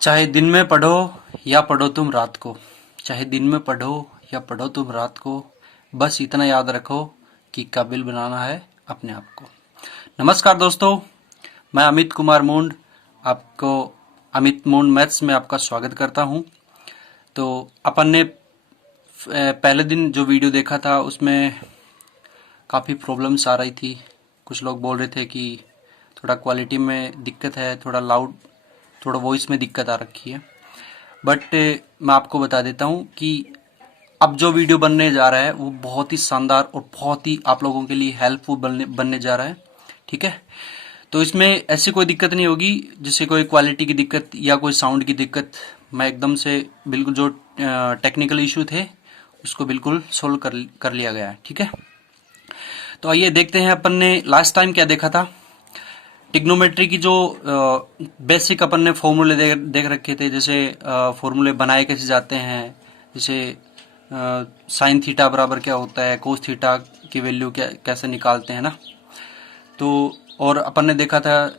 चाहे दिन में पढ़ो या पढ़ो तुम रात को, चाहे दिन में पढ़ो या पढ़ो तुम रात को, बस इतना याद रखो कि काबिल बनाना है अपने आप को। नमस्कार दोस्तों, मैं अमित कुमार मुंड आपको अमित मुंड मैथ्स में आपका स्वागत करता हूं। तो अपन ने पहले दिन जो वीडियो देखा था उसमें काफ़ी प्रॉब्लम्स आ रही थी। कुछ लोग बोल रहे थे कि थोड़ा क्वालिटी में दिक्कत है, थोड़ा लाउड, थोड़ा वॉइस में दिक्कत आ रखी है। बट मैं आपको बता देता हूँ कि अब जो वीडियो बनने जा रहा है वो बहुत ही शानदार और बहुत ही आप लोगों के लिए हेल्पफुल बनने जा रहा है। ठीक है, तो इसमें ऐसी कोई दिक्कत नहीं होगी जिससे कोई क्वालिटी की दिक्कत या कोई साउंड की दिक्कत। मैं एकदम से बिल्कुल जो टेक्निकल इशू थे उसको बिल्कुल सोल्व कर लिया गया है। ठीक है, तो आइए देखते हैं अपन ने लास्ट टाइम क्या देखा था। टिग्नोमेट्री की जो बेसिक अपन ने फॉर्मूले देख रखे थे, जैसे फॉर्मूले बनाए कैसे जाते हैं, जैसे साइन थीटा बराबर क्या होता है, कोस थीटा की वैल्यू कैसे निकालते हैं ना। तो और अपन ने देखा था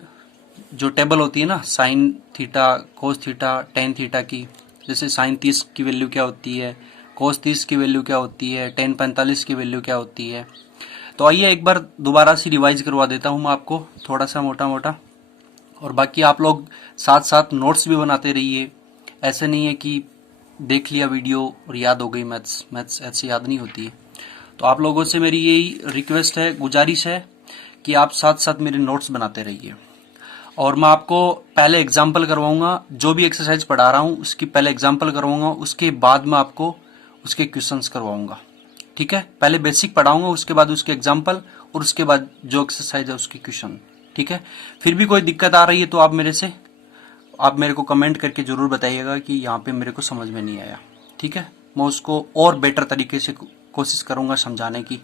जो टेबल होती है ना, sine theta, cos theta, tan theta की, जैसे साइन 30 की वैल्यू क्या होती है, कोस 30 की वैल्यू क्या होती है, टेन 45 की वैल्यू क्या होती है। तो आइए एक बार दोबारा से रिवाइज करवा देता हूँ मैं आपको, थोड़ा सा मोटा मोटा। और बाकी आप लोग साथ साथ नोट्स भी बनाते रहिए। ऐसे नहीं है कि देख लिया वीडियो और याद हो गई मैथ्स, मैथ्स ऐसे याद नहीं होती है। तो आप लोगों से मेरी यही रिक्वेस्ट है, गुजारिश है कि आप साथ साथ मेरे नोट्स बनाते रहिए। और मैं आपको पहले एग्जाम्पल करवाऊंगा, जो भी एक्सरसाइज पढ़ा रहा हूँ उसकी पहले एग्जाम्पल करवाऊंगा, उसके बाद मैं आपको उसके क्वेश्चंस करवाऊंगा। ठीक है, पहले बेसिक पढ़ाऊंगा, उसके बाद उसके एग्जाम्पल, और उसके बाद जो एक्सरसाइज है उसकी क्वेश्चन। ठीक है, फिर भी कोई दिक्कत आ रही है तो आप मेरे को कमेंट करके जरूर बताइएगा कि यहाँ पे मेरे को समझ में नहीं आया। ठीक है, मैं उसको और बेटर तरीके से कोशिश करूंगा समझाने की।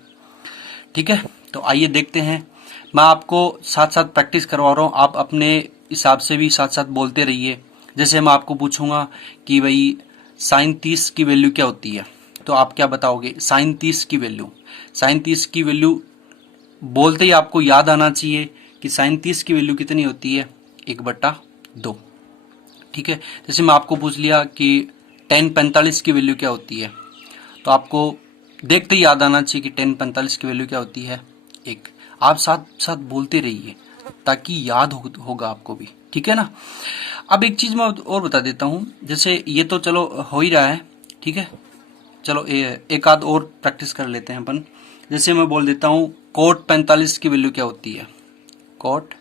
ठीक है, तो आइए देखते हैं। मैं आपको साथ साथ प्रैक्टिस करवा रहा हूँ, आप अपने हिसाब से भी साथ साथ बोलते रहिए। जैसे मैं आपको पूछूंगा कि भाई साइन 30 की वैल्यू क्या होती है, तो आप क्या बताओगे? साइन 30 की वैल्यू, साइन 30 की वैल्यू बोलते ही आपको याद आना चाहिए कि साइन 30 की वैल्यू कितनी होती है, 1/2। ठीक है, जैसे मैं आपको पूछ लिया कि टेन 45 की वैल्यू क्या होती है, तो आपको देखते ही याद आना चाहिए कि टेन 45 की वैल्यू क्या होती है, 1। आप साथ साथ बोलते रहिए ताकि याद होगा आपको भी। ठीक है ना। अब एक चीज मैं और बता देता हूँ, जैसे ये तो चलो हो ही रहा है। ठीक है, चलो एक आध और प्रैक्टिस कर लेते हैं अपन। जैसे मैं बोल देता हूँ कोट 45 की वैल्यू क्या होती है, कोट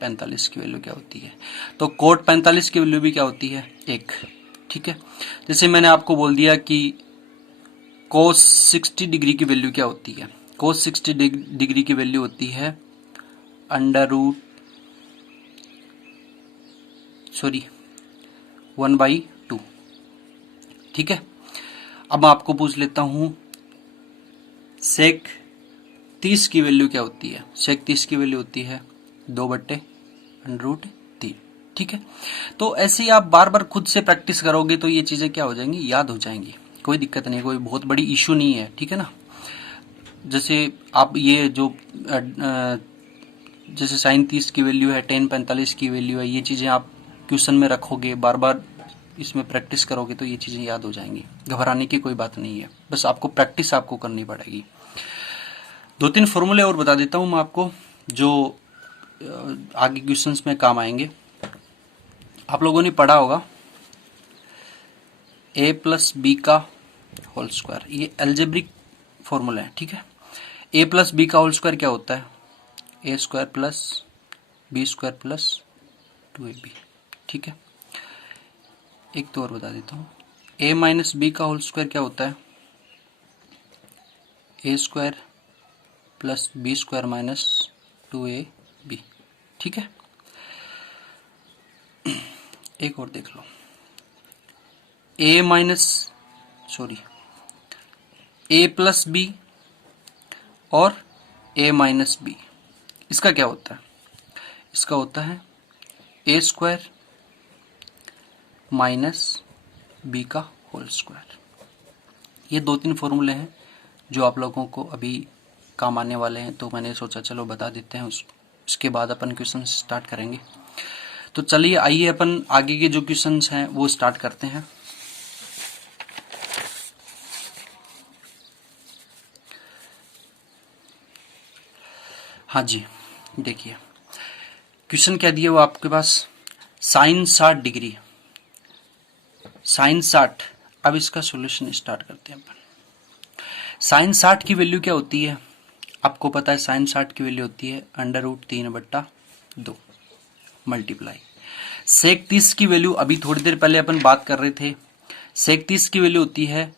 45 की वैल्यू क्या होती है, तो कोट 45 की वैल्यू भी क्या होती है, 1। ठीक है, जैसे मैंने आपको बोल दिया कि कोस 60 डिग्री की वैल्यू क्या होती है, कोस 60 डिग्री की वैल्यू होती है अंडर रूट 1/2। ठीक है, अब मैं आपको पूछ लेता हूं सेक 30 की वैल्यू क्या होती है, सेक 30 की वैल्यू होती है 2/√3। ठीक है, तो ऐसे ही आप बार बार खुद से प्रैक्टिस करोगे तो ये चीजें क्या हो जाएंगी, याद हो जाएंगी। कोई दिक्कत नहीं, कोई बहुत बड़ी इशू नहीं है। ठीक है ना। जैसे आप ये जो जैसे साइन 30 की वैल्यू है, टेन 45 की वैल्यू है, ये चीजें आप क्वेश्चन में रखोगे, बार बार इसमें प्रैक्टिस करोगे तो ये चीजें याद हो जाएंगी। घबराने की कोई बात नहीं है, बस आपको प्रैक्टिस आपको करनी पड़ेगी। दो तीन फॉर्मूले और बता देता हूं मैं आपको जो आगे क्वेश्चंस में काम आएंगे। आप लोगों ने पढ़ा होगा a+b का होल स्क्वायर, ये एल्जेब्रिक फॉर्मूला है। ठीक है, a+b का होल स्क्वायर क्या होता है, a² + b² + 2ab। ठीक है, एक तो और बता देता हूँ, a - b का होल स्क्वायर क्या होता है, a² + b² - 2ab। ठीक है, एक और देख लो, a+b और a-b, इसका क्या होता है, इसका होता है a² - b का होल स्क्वायर। ये दो तीन फॉर्मूले हैं जो आप लोगों को अभी काम आने वाले हैं, तो मैंने सोचा चलो बता देते हैं, उसके बाद अपन क्वेश्चन स्टार्ट करेंगे। तो चलिए आइए अपन आगे के जो क्वेश्चंस हैं वो स्टार्ट करते हैं। हाँ जी, देखिए क्वेश्चन क्या दिया वो आपके पास, साइन 60 डिग्री, साइन 60। अब इसका सॉल्यूशन स्टार्ट करते हैं अपन। साइन 60 की वैल्यू क्या होती है, आपको पता है साइन 60 की वैल्यू होती है √3/2 मल्टीप्लाई सेक 30 की वैल्यू, अभी थोड़ी देर पहले अपन बात कर रहे थे, सेक 30 की वैल्यू होती है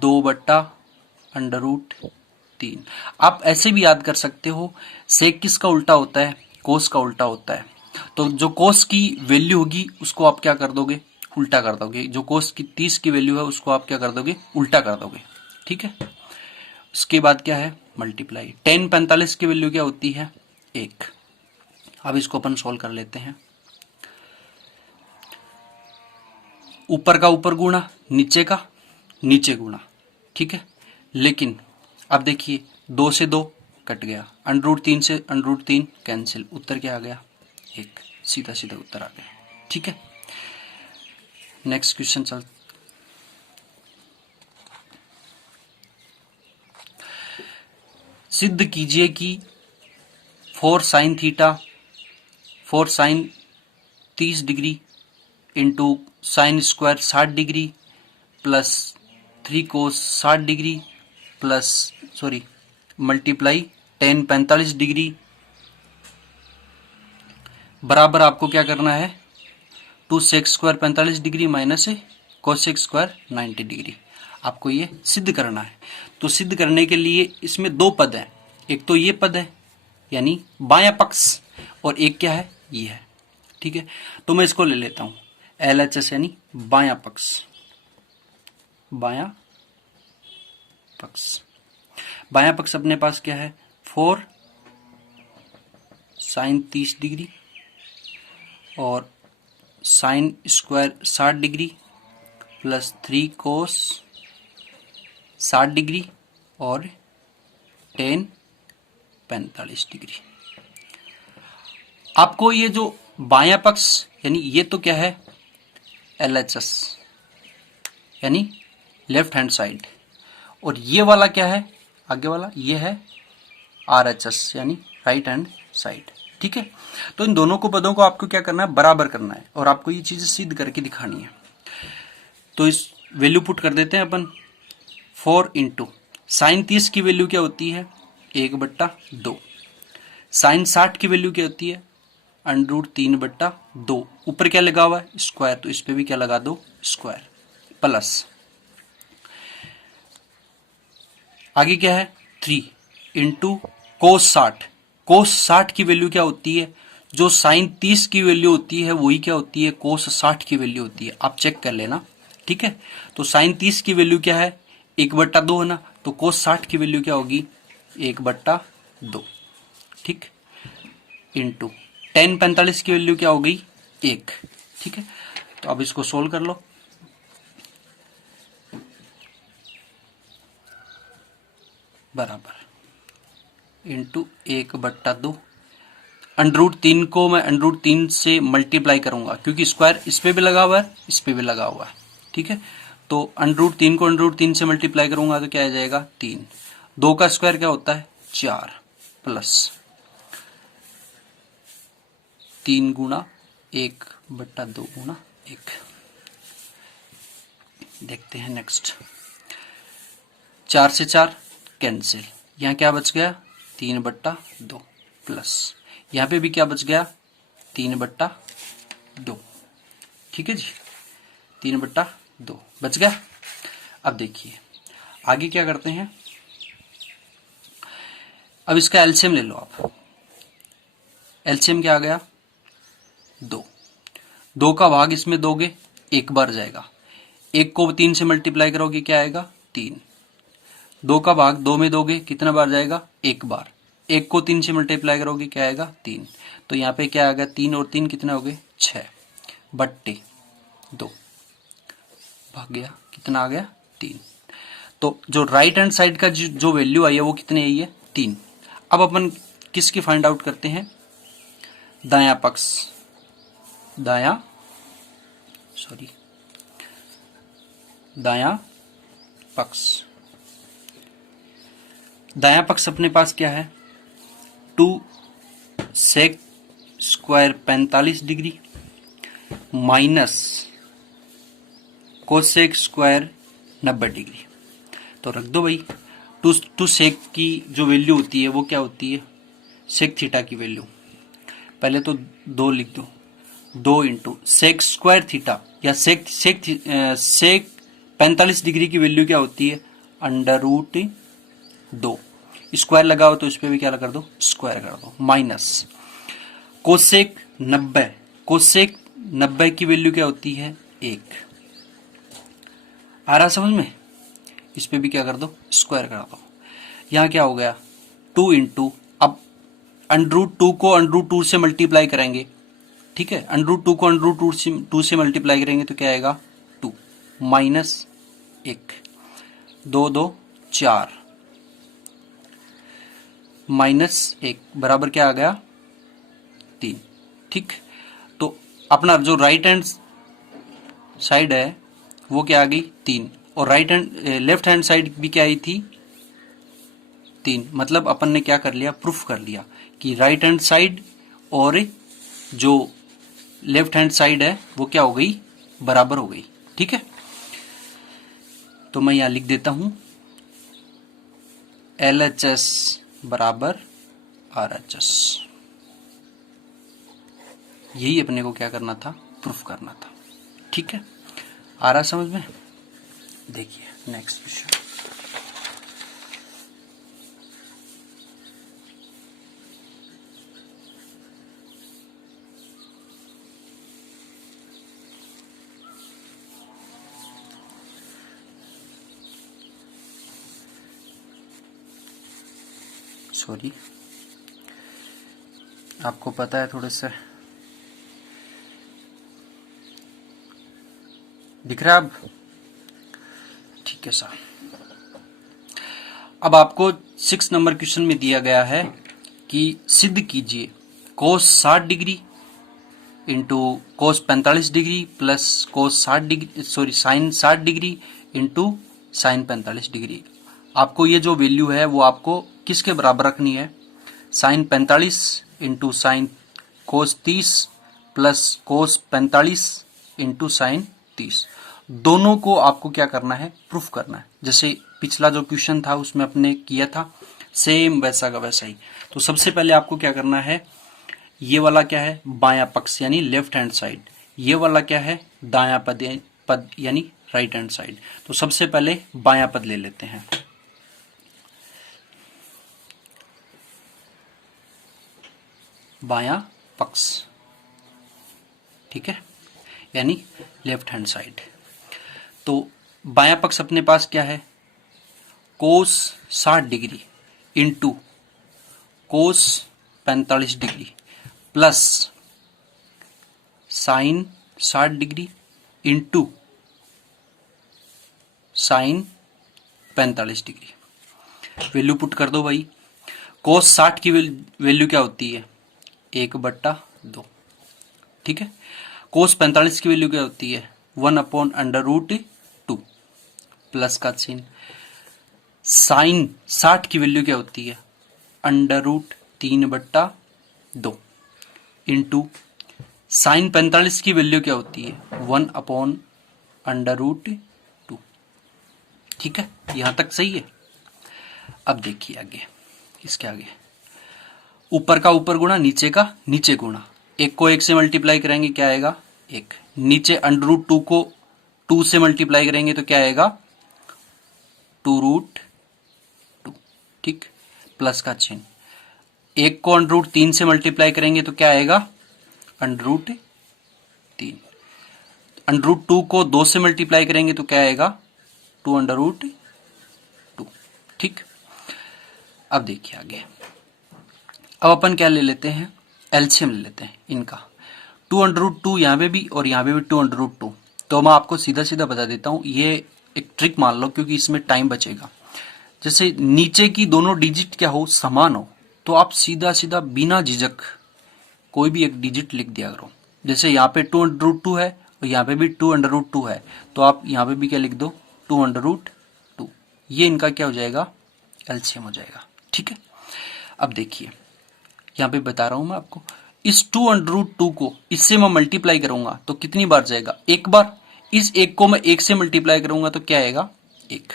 2/√3। आप ऐसे भी याद कर सकते हो, सेक किसका उल्टा होता है, कोस का उल्टा होता है। तो जो कोस की वैल्यू होगी उसको आप क्या कर दोगे, उल्टा कर दोगे। जो कोस की 30 की वैल्यू है उसको आप क्या कर दोगे, उल्टा कर दोगे। ठीक है, उसके बाद क्या है मल्टीप्लाई। tan 45 की वैल्यू क्या होती है 1। अब इसको अपन सोल्व कर लेते हैं। ऊपर का ऊपर गुणा, नीचे का नीचे गुणा, ठीक है। लेकिन अब देखिए 2 से 2 कट गया, √3 से √3 कैंसिल, उत्तर क्या आ गया 1, सीधा सीधा उत्तर आ गया। ठीक है, नेक्स्ट क्वेश्चन चल। सिद्ध कीजिए कि 4 sin theta 4 sin 30 degree into sine square 60 degree plus 3 cos 60 degree plus multiply tan 45 degree बराबर आपको क्या करना है 2 sec square 45 degree minus cos square 90 degree. आपको ये सिद्ध करना है। तो सिद्ध करने के लिए इसमें दो पद हैं, एक तो ये पद है यानी बायां पक्ष, और एक क्या है ये है। ठीक है, तो मैं इसको ले लेता हूं LHS यानी बायां पक्ष, बायां पक्ष। बायां पक्ष अपने पास क्या है 4 sin 30 डिग्री और sine square 60 degree plus 3 cos 60 degree और tan 45 डिग्री। आपको ये जो बायां पक्ष यानी ये तो क्या है LHS यानी लेफ्ट हैंड साइड, और ये वाला क्या है आगे वाला, ये है RHS यानी राइट हैंड साइड। ठीक है, तो इन दोनों को पदों को आपको क्या करना है बराबर करना है, और आपको ये चीजें सिद्ध करके दिखानी है। तो इस वैल्यू पुट कर देते हैं अपन। 4 इंटू साइन 30 की वैल्यू क्या होती है 1/2, साइन 60 की वैल्यू क्या होती है √3/2। ऊपर क्या लगा हुआ है स्क्वायर, तो इस पे भी क्या लगा दो स्क्वायर, प्लस आगे क्या है 3 इंटू cos 60। cos 60 की वैल्यू क्या होती है, जो साइन 30 की वैल्यू होती है वही क्या होती है cos 60 की वैल्यू होती है, आप चेक कर लेना। ठीक है, तो साइन 30 की वैल्यू क्या है 1/2 है ना, तो cos 60 की वैल्यू क्या होगी 1/2। ठीक, इंटू tan 45 की वैल्यू क्या हो गई 1। ठीक है, तो अब इसको सोल्व कर लो। बराबर इंटू 1/2, √3 को मैं √3 से मल्टीप्लाई करूंगा क्योंकि स्क्वायर इस पे भी लगा हुआ है इस पे भी लगा हुआ है। ठीक है, तो √3 को √3 से मल्टीप्लाई करूंगा तो क्या आ जाएगा 3। 2 का स्क्वायर क्या होता है 4 प्लस 3 गुणा 1/2 गुणा 1। देखते हैं नेक्स्ट, 4 से 4 कैंसिल, यहाँ क्या बच गया 3/2 प्लस यहाँ पे भी क्या बच गया 3/2। ठीक है जी, 3/2 बच गया। अब देखिए आगे क्या करते हैं, अब इसका एलसीएम ले लो आप। एलसीएम क्या आ गया 2। 2 का भाग इसमें दोगे एक बार जाएगा, 1 को 3 से मल्टीप्लाई करोगे क्या आएगा 3। 2 का भाग 2 में दोगे कितना बार जाएगा एक बार, 1 को 3 से मल्टीप्लाई करोगे क्या आएगा 3। तो यहाँ पे क्या आ गया 3 और 3 कितना हो गए 6/2 भाग गया, कितना आ गया 3। तो जो राइट हैंड साइड का जो वैल्यू आई है वो कितनी आई है 3। अब अपन किसकी फाइंड आउट करते हैं दायां पक्ष, दायां पक्ष। दायां पक्ष अपने पास क्या है, 2 sec square 45 degree minus cosec square 90 degree. तो रख दो भाई, टू सेक की जो वैल्यू होती है वो क्या होती है, सेक थीटा की वैल्यू। पहले तो 2 लिख दो, 2 इंटू सेक स्क्वायर थीटा या सेक 45 डिग्री की वैल्यू क्या होती है, अंडर रूट 2। स्क्वायर लगाओ तो इस पे भी क्या कर दो, स्क्वायर कर दो, माइनस कोसेक 90 की वैल्यू क्या होती है, 1। आ रहा समझ में, इस पे भी क्या कर दो, स्क्वायर कर दो। यहां क्या हो गया, 2 इंटू, अब √2 को √2 से मल्टीप्लाई करेंगे, ठीक है, √2 को √2 से मल्टीप्लाई करेंगे तो क्या आएगा, 2 माइनस 1, 2 2 4 माइनस 1 बराबर क्या आ गया, 3। ठीक, तो अपना जो राइट हैंड साइड है वो क्या आ गई, 3, और लेफ्ट हैंड साइड भी क्या आई थी, 3। मतलब अपन ने क्या कर लिया, प्रूफ कर लिया कि राइट हैंड साइड और जो लेफ्ट हैंड साइड है वो क्या हो गई, बराबर हो गई। ठीक है, तो मैं यहां लिख देता हूं LHS बराबर RHS। यही अपने को क्या करना था, प्रूफ करना था। ठीक है, आ रहा समझ में। देखिए नेक्स्ट क्वेश्चन, सॉरी आपको पता है थोड़े से दिख रहा है अब, ठीक है सर। अब आपको 6 नंबर क्वेश्चन में दिया गया है कि सिद्ध कीजिए कोस 60 degree into cos 45 degree plus कोस 60 degree, sorry sine 60 degree into sign 45 degree. आपको ये जो वैल्यू है वो आपको किसके बराबर रखनी है, sine 45 into sine cos 30 plus cos 45 into sine 30। दोनों को आपको क्या करना है, प्रूफ करना है। जैसे पिछला जो क्वेश्चन था उसमें अपने किया था, सेम वैसा का वैसा ही। तो सबसे पहले आपको क्या करना है, ये वाला क्या है, बायां पक्ष यानी लेफ्ट हैंड साइड, ये वाला क्या है, दायां पद यानी राइट हैंड साइड। तो सबसे पहले बायां पद ले लेते हैं। बायां पक्ष, ठीक है, यानी लेफ्ट हैंड साइड। तो बायां पक्ष अपने पास क्या है, कोस 60 degree into cos 45 degree plus sign 60 degree into sign 45 degree. Value put कर दो भाई। कोस 60 की वैल्यू क्या होती है, 1/2। ठीक है, कोस 45 की वैल्यू क्या होती है, 1/√2 प्लस का चिन्ह। साइन 60 की वैल्यू क्या होती है, √3/2 इंटू साइन 45 की वैल्यू क्या होती है, 1/√2। ठीक है, यहां तक सही है। अब देखिए आगे, इसके आगे ऊपर का ऊपर गुणा, नीचे का नीचे गुणा। 1 को 1 से मल्टीप्लाई करेंगे क्या आएगा, 1। नीचे √2 को 2 से मल्टीप्लाई करेंगे तो क्या आएगा, 2√2। ठीक, प्लस का चिन्ह। 1 को √3 से मल्टीप्लाई करेंगे तो क्या आएगा, √3। √2 को 2 से मल्टीप्लाई करेंगे तो क्या आएगा, 2√2। ठीक, अब देखिए आगे। अब अपन क्या ले लेते हैं, एलसीएम ले लेते हैं इनका। 2√2 यहाँ पे भी और यहाँ पे भी 2√2। तो मैं आपको सीधा सीधा बता देता हूँ, ये एक ट्रिक मान लो क्योंकि इसमें टाइम बचेगा। जैसे नीचे की दोनों डिजिट क्या हो, समान हो, तो आप सीधा सीधा बिना झिझक कोई भी एक डिजिट लिख दिया करो। जैसे यहाँ पे 2√2 है और यहाँ पे भी 2√2 है, तो आप यहाँ पे भी क्या लिख दो 2√2। ये इनका क्या हो जाएगा, एलसीएम हो जाएगा। ठीक है, अब देखिए यहाँ पे बता रहा हूं मैं आपको, इस 2√2 को इससे मैं मल्टीप्लाई करूंगा तो कितनी बार जाएगा, एक बार। इस एक को मैं एक से मल्टीप्लाई करूंगा तो क्या आएगा, एक,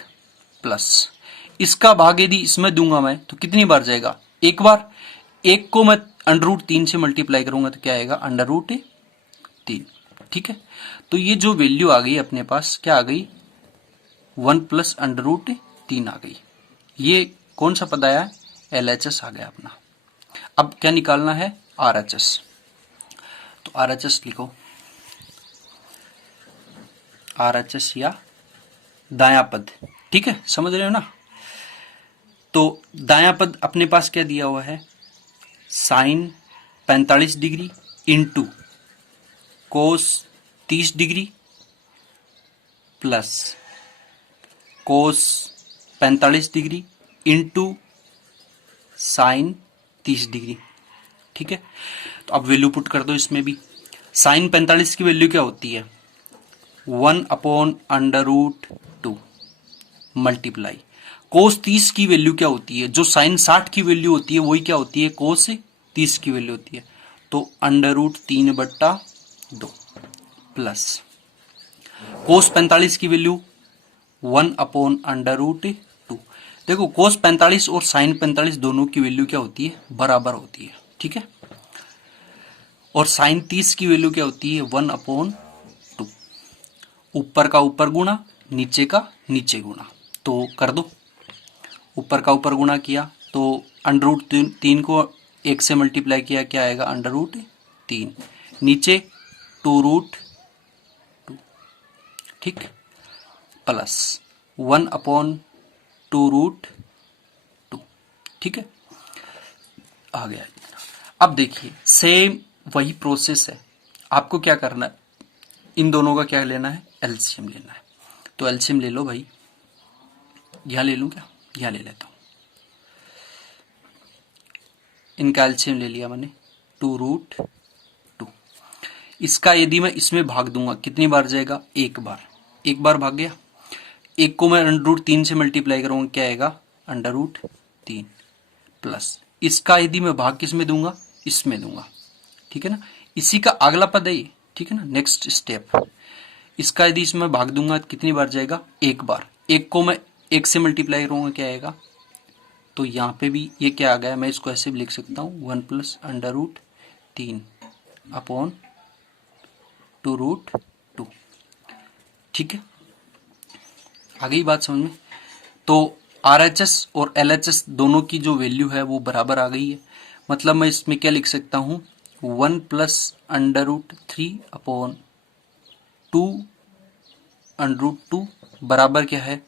प्लस इसका भाग यदि इसमें दूंगा मैं तो कितनी बार जाएगा, एक बार। एक को मैं √3 से मल्टीप्लाई करूंगा तो क्या आएगा, √3। ठीक है, तो ये जो वैल्यू आ गई अपने पास क्या आ गई, 1 + √3 आ गई। ये कौन सा पद आया, LHS आ गया अपना। अब क्या निकालना है, RHS। तो RHS लिखो, RHS या दायां पद। ठीक है, समझ रहे हो ना। तो दायां पद अपने पास क्या दिया हुआ है, sine 45 degree into cos 30 degree plus cos 45 degree into sine 30 degree. ठीक है, तो अब वैल्यू पुट कर दो इसमें भी। साइन 45 की वैल्यू क्या होती है, 1/√2 मल्टीप्लाई कोस 30 की वैल्यू क्या होती है, जो साइन 60 की वैल्यू होती है वही क्या होती है, कोस 30 की वैल्यू होती है, तो √3/2 प्लस कोस 45 की वैल्यू 1/√2। देखो कोस 45 और साइन 45 दोनों की वैल्यू क्या होती है, बराबर होती है। ठीक है, और साइन 30 की वैल्यू क्या होती है, 1/2। ऊपर का ऊपर गुणा, नीचे का नीचे गुणा, तो कर दो। ऊपर का ऊपर गुणा किया तो √3 को एक से मल्टीप्लाई किया, क्या आएगा, √3। नीचे 2√2। ठीक, प्लस 1/2√2। ठीक है, आ गया। अब देखिए सेम वही प्रोसेस है, आपको क्या करना है, इन दोनों का क्या लेना है, एलसीएम लेना है। तो एलसीएम ले लो भाई, यहां ले लूं क्या, यहां ले लेता हूं। इनका एलसीएम ले लिया मैंने, 2√2। इसका यदि मैं इसमें भाग दूंगा कितनी बार जाएगा, एक बार। एक बार भाग गया। एक को मैं √3 से मल्टीप्लाई करूंगा, क्या आएगा, √3 प्लस इसका यदि मैं भाग किस में दूंगा, इसमें दूंगा। ठीक है ना, इसी का अगला पद है ये। ठीक है ना, नेक्स्ट स्टेप, इसका यदि इसमें भाग दूंगा कितनी बार जाएगा, एक बार। एक को मैं एक से मल्टीप्लाई करूंगा, क्या आएगा, तो यहाँ पे भी ये क्या आ गया, मैं इसको ऐसे भी लिख सकता हूँ 1 + √3/2√2। ठीक है, आ गई बात समझ में। तो RHS और LHS दोनों की जो वैल्यू है वो बराबर आ गई है। मतलब मैं इसमें क्या लिख सकता हूँ, 1 + √3/2√2 बराबर क्या है,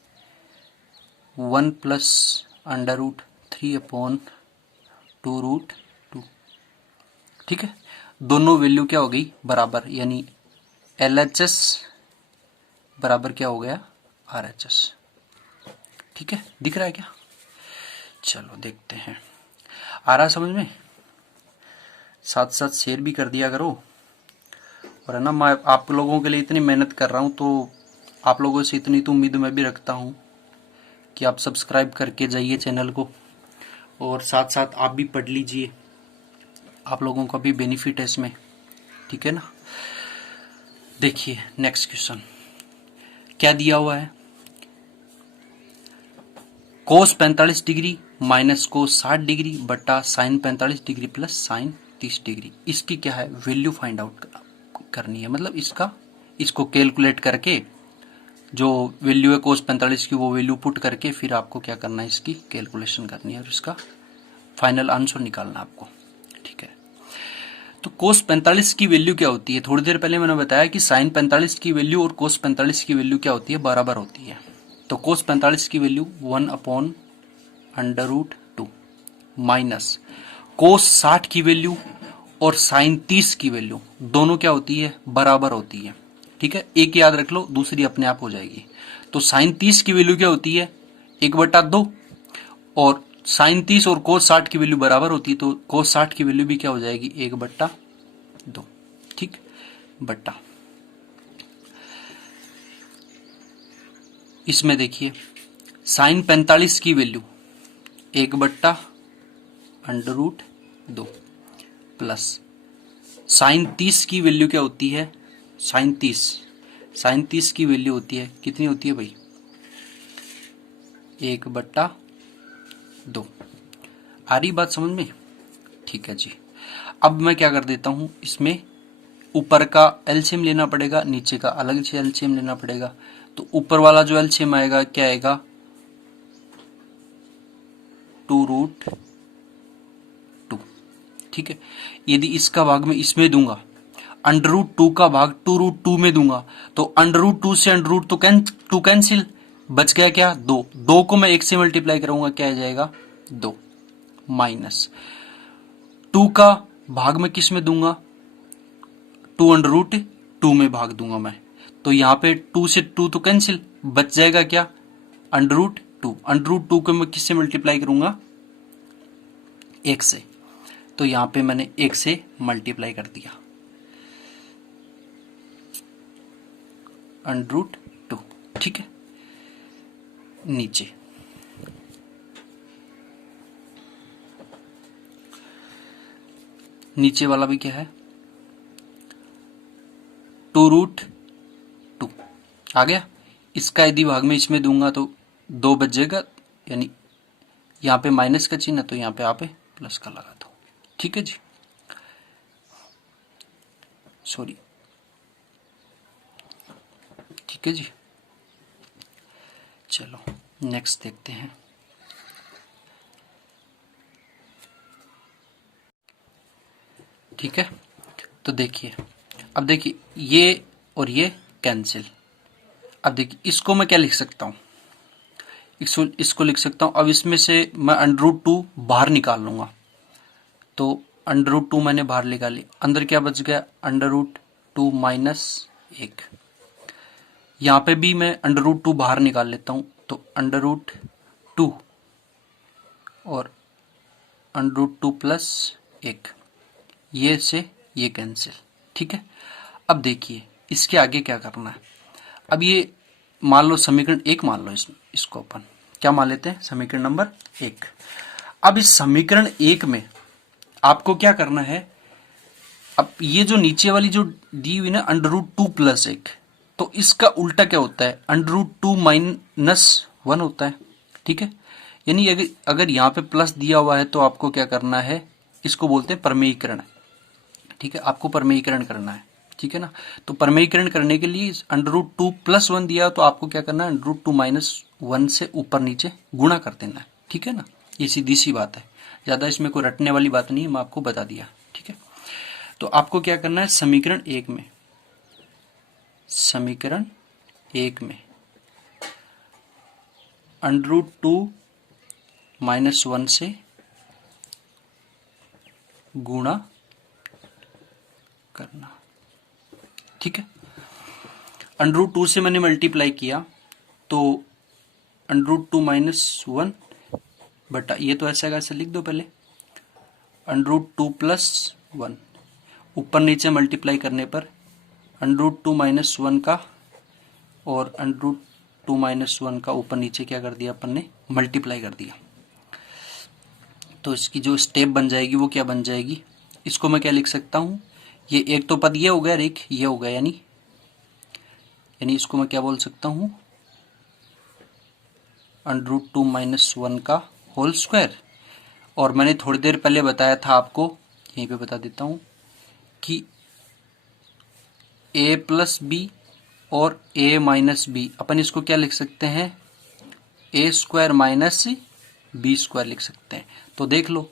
1 + √3/2√2। ठीक है, दोनों वैल्यू क्या हो गई, बराबर, यानी LHS बराबर क्या हो गया, RHS। ठीक है, दिख रहा है क्या, चलो देखते हैं, आ रहा समझ में। साथ साथ शेयर भी कर दिया करो, और है ना, मैं आप लोगों के लिए इतनी मेहनत कर रहा हूँ तो आप लोगों से इतनी तो उम्मीद मैं भी रखता हूँ कि आप सब्सक्राइब करके जाइए चैनल को, और साथ साथ आप भी पढ़ लीजिए, आप लोगों का भी बेनिफिट है इसमें। ठीक है ना, देखिए नेक्स्ट क्वेश्चन क्या दिया हुआ है, cos 45 degree minus cos 60 degree बटा sine 45 degree plus sine 30 degree. इसकी क्या है, वैल्यू फाइंड आउट करनी है। मतलब इसको कैलकुलेट करके जो वैल्यू है कोस 45 की वो वैल्यू पुट करके फिर आपको क्या करना है, इसकी कैलकुलेशन करनी है और इसका फाइनल आंसर निकालना आपको। ठीक है, तो कोस 45 की वैल्यू क्या होती है, थोड़ी देर पहले मैंने बताया कि साइन 45 की वैल्यू और कोस 45 की वैल्यू क्या होती है, बराबर होती है। तो कोस 45 की वैल्यू 1/√2 माइनस कोस 60 की वैल्यू और साइन 30 की वैल्यू दोनों क्या होती है, बराबर होती है। ठीक है, एक याद रख लो, दूसरी अपने आप हो जाएगी। तो साइन 30 की वैल्यू क्या होती है, 1/2, और साइन 30 और कोस 60 की वैल्यू बराबर होती है, तो कोस 60 की वैल्यू भी क्या हो जाएगी, 1/2। ठीक, बट्टा, इसमें देखिए साइन 45 की वैल्यू 1/√2 प्लस साइन 30 की वैल्यू क्या होती है, साइन 30 की वैल्यू होती है, कितनी होती है भाई, 1/2। आ रही बात समझ में? ठीक है जी। अब मैं क्या कर देता हूं, इसमें ऊपर का एलसीएम लेना पड़ेगा, नीचे का अलग से एलसीएम लेना पड़ेगा। तो ऊपर वाला जो एलसीएम आएगा क्या आएगा, 2√2। ठीक है, यदि इसका भाग मैं इसमें दूंगा, √2 का भाग 2√2 में दूंगा, तो √2 से √2 कैंसिल, बच गया क्या, 2 को मैं 1 से मल्टीप्लाई करूंगा, क्या आ जाएगा 2, माइनस 2 का भाग मैं किस में दूंगा, 2√2 में भाग दूंगा मैं, तो यहां पे 2 से 2 तो कैंसिल, बच जाएगा क्या, √2 को मैं किससे मल्टीप्लाई करूंगा, 1 से, तो यहां पे मैंने 1 से मल्टीप्लाई कर दिया, √2। ठीक है, नीचे वाला भी क्या है, 2√2 आ गया। इसका यदि भाग में इसमें दूंगा तो 2 बच जाएगा, यानी यहां पे माइनस का चिन्ह है तो यहां पे आप प्लस का लगा दो। ठीक है जी, सॉरी, ठीक है जी। चलो नेक्स्ट देखते हैं। ठीक है, तो देखिए, अब देखिए ये और ये कैंसिल। अब देखिए इसको मैं क्या लिख सकता हूं, इसको लिख सकता हूं, अब इसमें से मैं √2 बाहर निकाल लूंगा, तो √2 मैंने बाहर निकाली, अंदर क्या बच गया, √2 माइनस 1। यहां पे भी मैं √2 बाहर निकाल लेता हूं, तो √2 और √2 प्लस 1, ये से ये कैंसिल। ठीक है, अब देखिए इसके आगे क्या करना है। अब ये मान लो समीकरण 1 मान लो, इसको अपन क्या मान लेते हैं, समीकरण नंबर 1। अब इस समीकरण 1 में आपको क्या करना है, अब ये जो नीचे वाली जो दी हुई ना √2 प्लस 1, तो इसका उल्टा क्या होता है, √2 माइनस 1 होता है। ठीक है, यानी अगर यहाँ पे प्लस दिया हुआ है तो आपको क्या करना है, इसको बोलते हैं प्रमेयीकरण। ठीक है, आपको प्रमेयीकरण करना है। ठीक है ना, तो प्रमेयीकरण करने के लिए √2 प्लस 1 दिया तो आपको क्या करना है, √2 माइनस 1 से ऊपर नीचे गुणा कर देना है। ठीक है ना, ये सीधी सी बात है, ज्यादा इसमें कोई रटने वाली बात नहीं है, मैं आपको बता दिया। ठीक है, तो आपको क्या करना है, समीकरण 1 में √2 माइनस 1 से गुणा करना। ठीक है, √2 से मैंने मल्टीप्लाई किया तो √2 माइनस 1 बटा, ये तो ऐसा कैसे लिख दो पहले, √2 प्लस 1, ऊपर नीचे मल्टीप्लाई करने पर √2 माइनस 1 का और √2 माइनस 1 का ऊपर नीचे क्या कर दिया अपन ने, मल्टीप्लाई कर दिया। तो इसकी जो स्टेप बन जाएगी वो क्या बन जाएगी, इसको मैं क्या लिख सकता हूं, ये एक तो पद ये हो गया, एक ये हो गया, यानी इसको मैं क्या बोल सकता हूं, √2 माइनस 1 का होल स्क्वायर। और मैंने थोड़ी देर पहले बताया था आपको, यहीं पे बता देता हूं कि a प्लस बी और a माइनस बी, अपन इसको क्या लिख सकते हैं, a square minus B square लिख सकते हैं। तो देख लो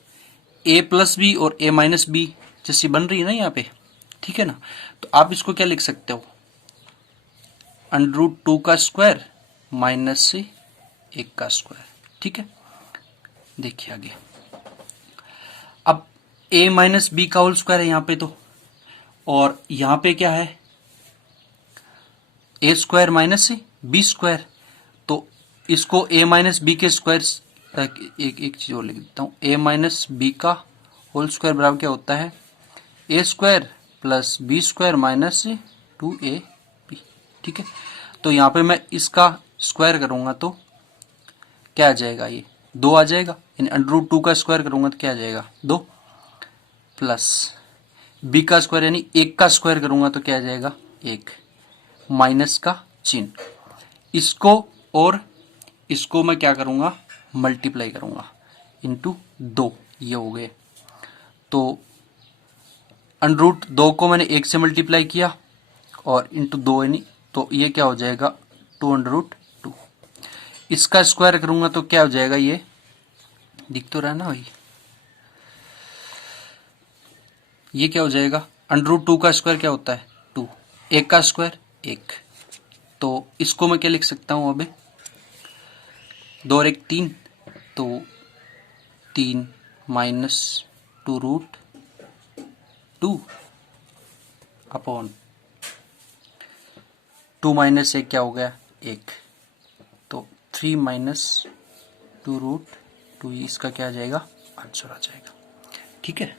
a प्लस बी और a माइनस बी जैसी बन रही है ना यहाँ पे। ठीक है ना, तो आप इसको क्या लिख सकते हो, √2 का स्क्वायर माइनस 1 का स्क्वायर। ठीक है, देखिए आगे, अब a माइनस बी का होल स्क्वायर है यहाँ पे, तो और यहाँ पे क्या है, a square minus B square, तो इसको a माइनस बी के स्क्वायर, एक चीज और लिख देता हूँ, a माइनस बी का होल स्क्वायर बराबर क्या होता है, a square plus B square minus 2ab। ठीक है, तो यहाँ पे मैं इसका स्क्वायर करूंगा तो क्या आ जाएगा, ये 2 आ जाएगा, यानी √2 का स्क्वायर करूंगा तो क्या आ जाएगा 2, प्लस बी का स्क्वायर यानी 1 का स्क्वायर करूंगा तो क्या आ जाएगा 1, माइनस का चिन्ह, इसको और इसको मैं क्या करूंगा मल्टीप्लाई करूंगा इंटू 2, ये हो गए। तो √2 को मैंने 1 से मल्टीप्लाई किया और इंटू 2 यानी, तो ये क्या हो जाएगा 2√2। इसका स्क्वायर करूंगा तो क्या हो जाएगा, ये दिख तो रहा है ना भाई, ये क्या हो जाएगा √2 का स्क्वायर क्या होता है 2, 1 का स्क्वायर 1, तो इसको मैं क्या लिख सकता हूं अभी 2 और 1 3, तो 3 माइनस 2√2 अपॉन 2 माइनस 1 क्या हो गया 1, तो 3 माइनस 2√2, इसका क्या आ जाएगा आंसर आ जाएगा। ठीक है,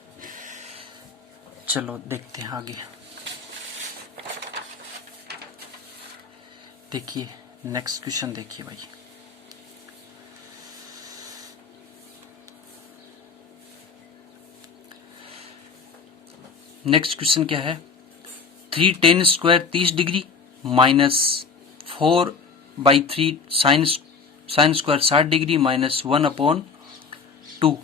चलो देखते हैं आगे। देखिए नेक्स्ट क्वेश्चन देखिए भाई, नेक्स्ट क्वेश्चन क्या है 3 tan square 30 degree minus 4/3 sine square 60 degree minus 1/2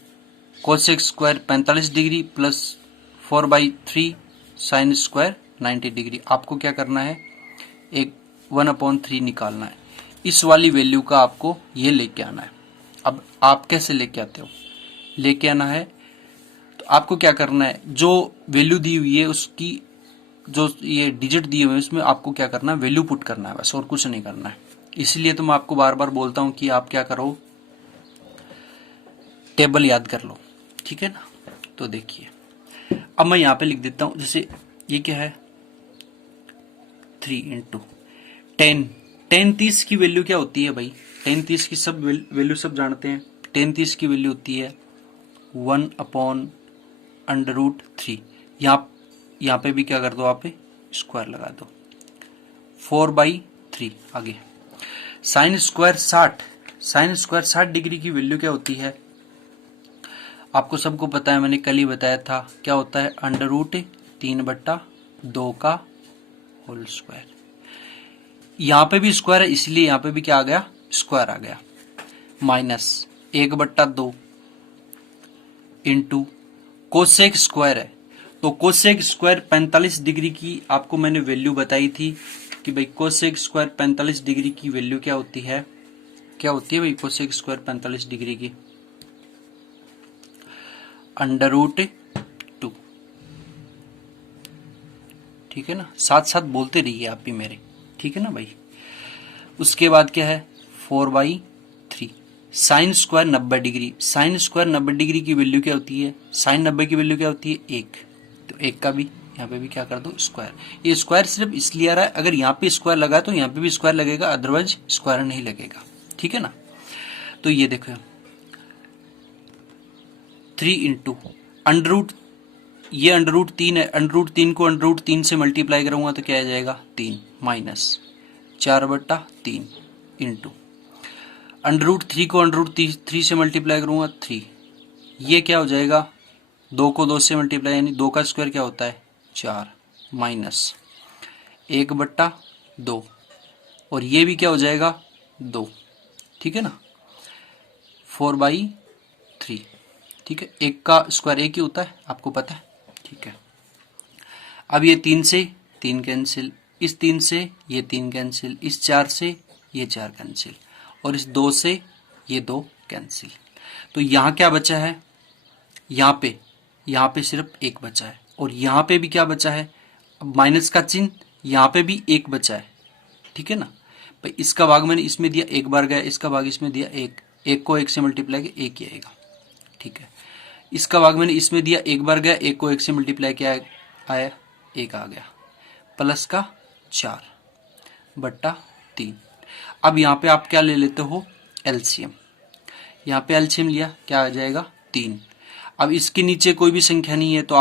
cosec square 45 degree plus 4/3 sine square 90 degree. आपको क्या करना है, एक 1/3 निकालना है, इस वाली वैल्यू का आपको ये लेके आना है। अब आप कैसे लेके आते हो, लेके आना है तो आपको क्या करना है, जो वैल्यू दी हुई है उसकी जो ये डिजिट दिए हुए हैं उसमें आपको क्या करना है वैल्यू पुट करना है बस, और कुछ नहीं करना है। इसलिए तो मैं आपको बार बार बोलता हूं कि आप क्या करो टेबल याद कर लो। ठीक है ना, तो देखिए अब मैं यहां पे लिख देता हूं, जैसे ये क्या है 3 इंटू 10, 30 की वैल्यू क्या होती है भाई, 30 की सब वैल्यू सब जानते हैं, 30 की वैल्यू होती है 1/√3। यहाँ पे भी क्या कर दो आप स्क्वायर लगा दो, 4/3। आगे साइन स्क्वायर 60 डिग्री की वैल्यू क्या होती है, आपको सबको पता है, मैंने कल ही बताया था क्या होता है √3/2 का होल स्क्वायर। यहाँ पे भी स्क्वायर है इसलिए यहाँ पे भी क्या आ गया स्क्वायर आ गया, माइनस 1/2 इंटू कोसेक स्क्वायर है, तो कोसेक स्क्वायर 45 डिग्री की आपको मैंने वैल्यू बताई थी कि भाई कोसेक स्क्वायर 45 डिग्री की वैल्यू क्या होती है भाई कोसेक स्क्वायर 45 डिग्री की √2। ठीक है ना, साथ साथ बोलते रहिए आप भी मेरे, ठीक है ना भाई। उसके बाद क्या है 4/3 sine square 90 degree, sine square 90 degree की वैल्यू क्या होती है, साइन 90 की वैल्यू क्या होती है 1, तो 1 का भी यहाँ पे भी क्या कर दो स्क्वायर। ये स्क्वायर सिर्फ इसलिए आ रहा है, अगर यहाँ पे स्क्वायर लगा तो यहाँ पे भी स्क्वायर लगेगा, अदरवाइज स्क्वायर नहीं लगेगा। ठीक है ना, तो ये देखो 3 इंटू अंडररूट, ये √3 है, √3 को √3 से मल्टीप्लाई करूंगा तो क्या आ जाएगा 3 माइनस 4/3 इंटू √3 को √3 से मल्टीप्लाई करूंगा 3, ये क्या हो जाएगा 2 को 2 से मल्टीप्लाई यानी 2 का स्क्वायर क्या होता है 4 माइनस 1/2 और ये भी क्या हो जाएगा 2। ठीक है ना, 4/3। ठीक है, 1 का स्क्वायर 1 ही होता है, आपको पता है। ठीक है, अब ये 3 से 3 कैंसिल, इस 3 से ये 3 कैंसिल, इस 4 से ये 4 कैंसिल और इस 2 से ये 2 कैंसिल। तो यहाँ क्या बचा है, यहाँ पे सिर्फ 1 बचा है और यहाँ पे भी क्या बचा है, अब माइनस का चिन्ह, यहाँ पे भी 1 बचा है। ठीक है ना भाई, इसका भाग मैंने इसमें दिया 1 बार गया, इसका भाग इसमें दिया 1 को 1 से मल्टीप्लाई किया 1 ही आएगा। ठीक है, इसका भाग मैंने इसमें दिया 1 बार गया, 1 को 1 से मल्टीप्लाई किया आया 1 आ गया, प्लस का 4/3। अब यहाँ पे आप क्या ले लेते हो एलसीएम, यहाँ पे एलसीएम लिया क्या आ जाएगा 3। अब इसके नीचे कोई भी संख्या नहीं है तो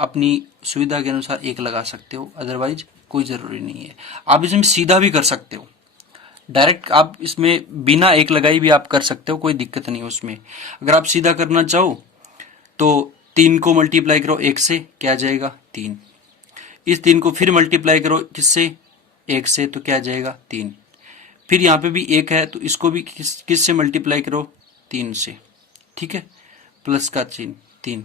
अपनी सुविधा के अनुसार 1 लगा सकते हो, अदरवाइज कोई ज़रूरी नहीं है। आप इसमें सीधा भी कर सकते हो, डायरेक्ट आप इसमें बिना 1 लगाई भी आप कर सकते हो, कोई दिक्कत नहीं है उसमें। अगर आप सीधा करना चाहो तो 3 को मल्टीप्लाई करो 1 से, क्या आ जाएगा 3। इस 3 को फिर मल्टीप्लाई करो किससे, 1 से, तो क्या आ जाएगा 3। फिर यहाँ पे भी 1 है तो इसको भी किस से मल्टीप्लाई करो, 3 से, ठीक है, प्लस का चिन्ह 3।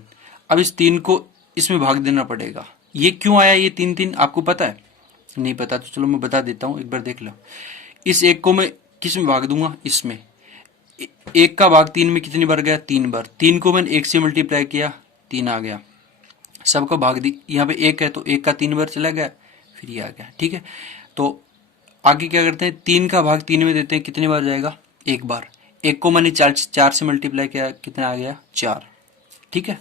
अब इस 3 को इसमें भाग देना पड़ेगा। ये क्यों आया ये 3 3, आपको पता है? नहीं पता तो चलो मैं बता देता हूँ, एक बार देख लो। इस 1 को मैं किस में भाग दूंगा, इसमें। 1 का भाग 3 में कितनी बार गया, 3 बार। 3 को मैंने 1 से मल्टीप्लाई किया, 3 आ गया। सबका भाग दी, यहाँ पे 1 है तो 1 का 3 बार चला गया, फिर ये आ गया, ठीक है। तो आगे क्या करते हैं, 3 का भाग 3 में देते हैं, कितनी बार जाएगा, 1 बार। 1 को मैंने 4 से मल्टीप्लाई किया, कितना आ गया, 4, ठीक है।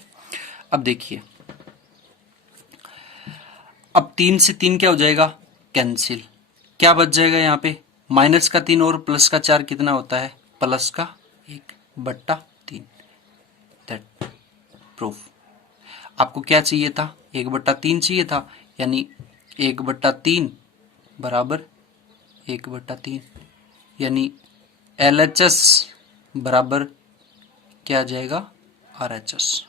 अब देखिए, अब 3 से 3 क्या हो जाएगा, कैंसिल। क्या बच जाएगा यहाँ पे, माइनस का 3 और प्लस का 4 कितना होता है, प्लस का 1/3। That proof. आपको क्या चाहिए था, 1/3 चाहिए था, यानी 1/3 बराबर 1/3, यानी LHS बराबर क्या आ जाएगा, RHS।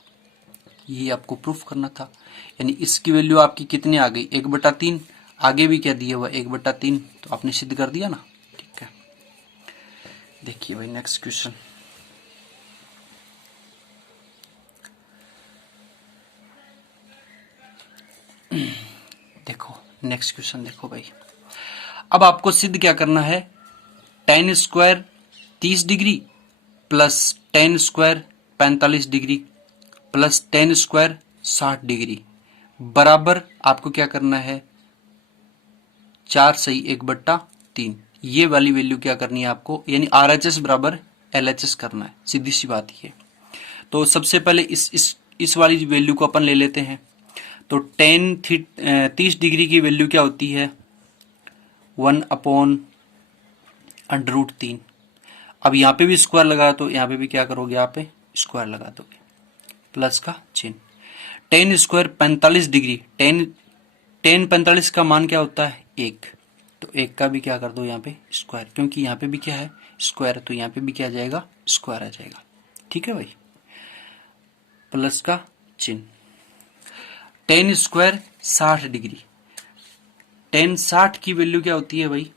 ये आपको प्रूफ करना था, यानी इसकी वैल्यू आपकी कितनी आ गई, 1/3। आगे भी क्या दिया हुआ, 1/3, तो आपने सिद्ध कर दिया ना, ठीक है। देखिए भाई नेक्स्ट क्वेश्चन। देखो नेक्स्ट क्वेश्चन, देखो भाई, अब आपको सिद्ध क्या करना है, tan square 30 degree plus tan square 45 degree plus tan square 60 degree बराबर आपको क्या करना है, 4 सही 1/3। ये वाली वैल्यू क्या करनी है आपको, यानी RHS बराबर LHS करना है, सीधी सी बात ये। तो सबसे पहले इस वाली वैल्यू को अपन ले लेते हैं। तो tan 30 डिग्री की वैल्यू क्या होती है, 1/√3। अब यहाँ पे भी स्क्वायर लगा तो यहाँ पे भी क्या करोगे, आप स्क्वायर लगा दोगे, प्लस का चिन्ह। tan स्क्वायर 45 डिग्री, tan 45 का मान क्या होता है, 1। तो 1 का भी क्या कर दो यहाँ पे स्क्वायर, क्योंकि यहाँ पे भी क्या है, स्क्वायर, तो यहाँ पे भी क्या आ जाएगा, स्क्वायर आ जाएगा, ठीक है भाई, प्लस का चिन्ह। tan स्क्वायर 60 डिग्री, tan 60 की वैल्यू क्या होती है भाई,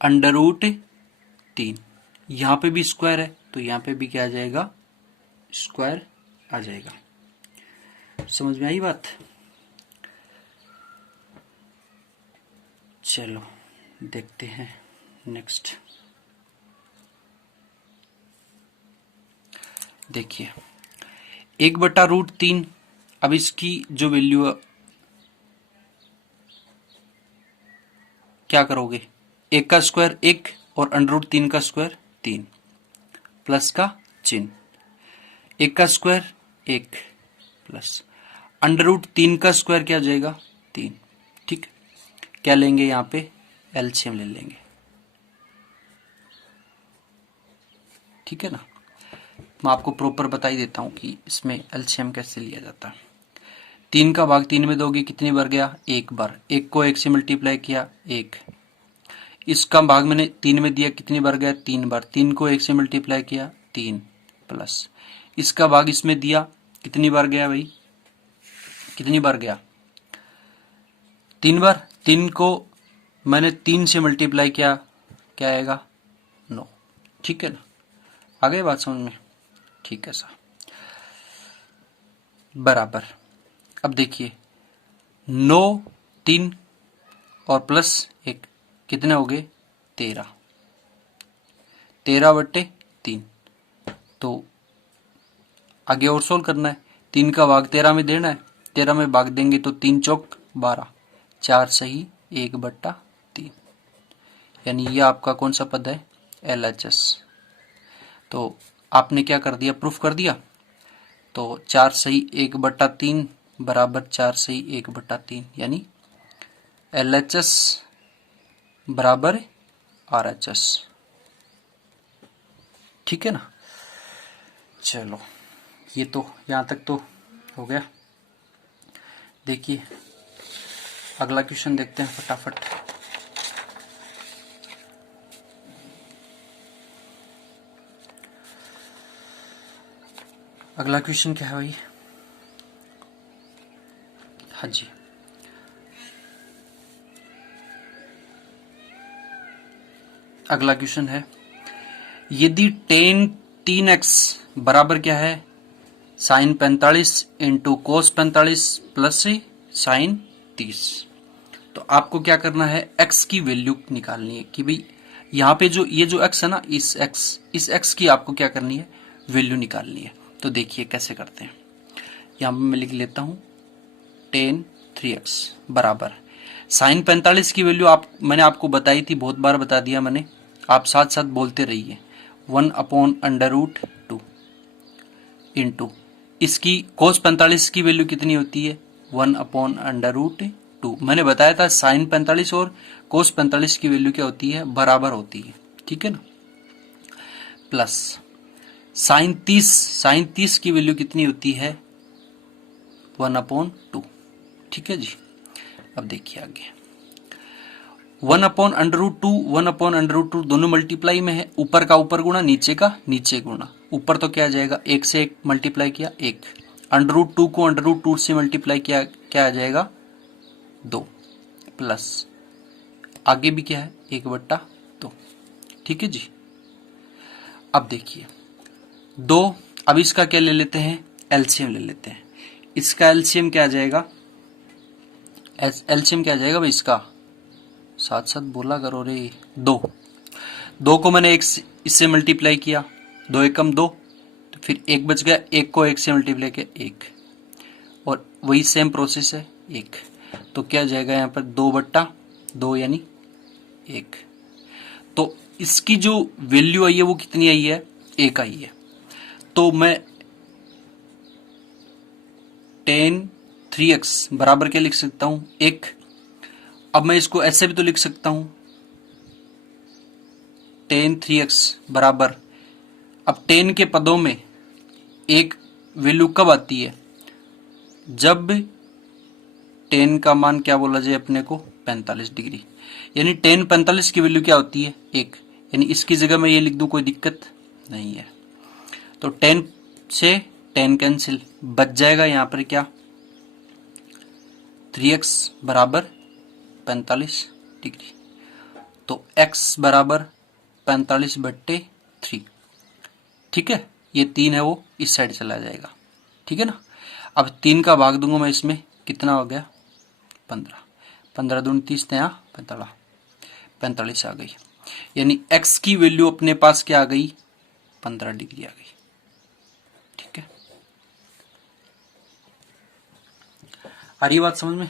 √3। यहाँ पे भी स्क्वायर है तो यहाँ पे भी क्या आ जाएगा, स्क्वायर आ जाएगा। समझ में आई बात? चलो देखते हैं नेक्स्ट। देखिए 1/√3, अब इसकी जो वैल्यू क्या करोगे, 1 का स्क्वायर 1 और √3 का स्क्वायर 3, प्लस का चिन्ह। 1 का स्क्वायर 1 प्लस √3 का स्क्वायर क्या आ जाएगा, 3, ठीक। क्या लेंगे यहाँ पे, एलसीएम ले लेंगे, ठीक है ना। मैं आपको प्रॉपर बता ही देता हूँ कि इसमें एलसीएम कैसे लिया जाता है। 3 का भाग 3 में दोगे, कितनी बार गया, 1 बार। 1 को 1 से मल्टीप्लाई किया, 1। इसका भाग मैंने 3 में दिया, कितनी बार गया, 3 बार। 3 को 1 से मल्टीप्लाई किया, 3 प्लस इसका भाग इसमें दिया, कितनी बार गया भाई, कितनी बार गया, 3 बार। 3 को मैंने 3 से मल्टीप्लाई किया, क्या आएगा, 9, ठीक है ना। आ गई बात समझ में, ठीक है सर, बराबर। अब देखिए 9 3 और प्लस 1 कितने हो गए, 13, 13/3। तो आगे और सोल्व करना है, 3 का भाग 13 में देना है, 13 में भाग देंगे तो 3 चौक 12, 4 सही 1/3, यानी ये आपका कौन सा पद है, LHS। तो आपने क्या कर दिया, प्रूफ कर दिया। तो 4 सही 1/3 बराबर 4 सही 1/3, यानी LHS बराबर RHS, ठीक है ना। चलो ये तो यहाँ तक तो हो गया। देखिए अगला क्वेश्चन देखते हैं फटाफट। अगला क्वेश्चन क्या है भाई? हाँ जी, अगला क्वेश्चन है, यदि टेन 3x बराबर क्या है, sine 45 into cos 45 plus sine 30, तो आपको क्या करना है, x की वैल्यू निकालनी है कि भाई यहाँ पे जो ये जो x है ना, इस x की आपको क्या करनी है, वैल्यू निकालनी है। तो देखिए कैसे करते हैं। यहाँ पे मैं लिख लेता हूँ टेन 3x बराबर साइन 45 की वैल्यू मैंने आपको बताई थी, बहुत बार बता दिया मैंने, आप साथ साथ बोलते रहिए। 1/√2 इंटू इसकी कोस 45 की वैल्यू कितनी होती है, 1/√2। मैंने बताया था साइन 45 और कोस 45 की वैल्यू क्या होती है, बराबर होती है, ठीक है ना। प्लस साइन 30 की वैल्यू कितनी होती है, 1/2, ठीक है जी। अब देखिए आगे 1/√2 1/√2 दोनों मल्टीप्लाई में है, ऊपर का ऊपर गुणा, नीचे का नीचे गुणा। ऊपर तो क्या आ जाएगा, एक से एक मल्टीप्लाई किया 1, √2 को √2 से मल्टीप्लाई किया क्या आ जाएगा 2, प्लस आगे भी क्या है 1/2, ठीक है जी। अब देखिए 2, अब इसका क्या ले लेते हैं, एलसीएम ले लेते हैं। इसका एलसीएम क्या आ जाएगा, एलसीएम क्या आ जाएगा भाई इसका, साथ साथ बोला करो रे। 2 को मैंने एक इससे मल्टीप्लाई किया, 2 एकम 2, तो फिर 1 बच गया, 1 को 1 से मल्टीप्लाई किया 1, और वही सेम प्रोसेस है 1, तो क्या जाएगा यहाँ पर 2/2 यानी 1। तो इसकी जो वैल्यू आई है वो कितनी आई है, 1 आई है। तो मैं टेन 3x बराबर क्या लिख सकता हूं, 1। अब मैं इसको ऐसे भी तो लिख सकता हूं, टेन 3x बराबर, अब 10 के पदों में एक वैल्यू कब आती है, जब 10 का मान क्या बोला जाए अपने को, 45 डिग्री, यानी 10 45 की वैल्यू क्या होती है 1, यानी इसकी जगह मैं ये लिख दूं, कोई दिक्कत नहीं है। तो 10 से 10 कैंसिल, बच जाएगा यहाँ पर क्या, 3x बराबर 45 डिग्री, तो x बराबर 45/3, ठीक है। ये 3 है वो इस साइड चला जाएगा, ठीक है ना। अब 3 का भाग दूंगा मैं इसमें, कितना हो गया 15, 15 दूनी 30 नया 45 आ गई, यानी x की वैल्यू अपने पास क्या आ गई, 15 डिग्री आ गई, ठीक है। आ रही बात समझ में।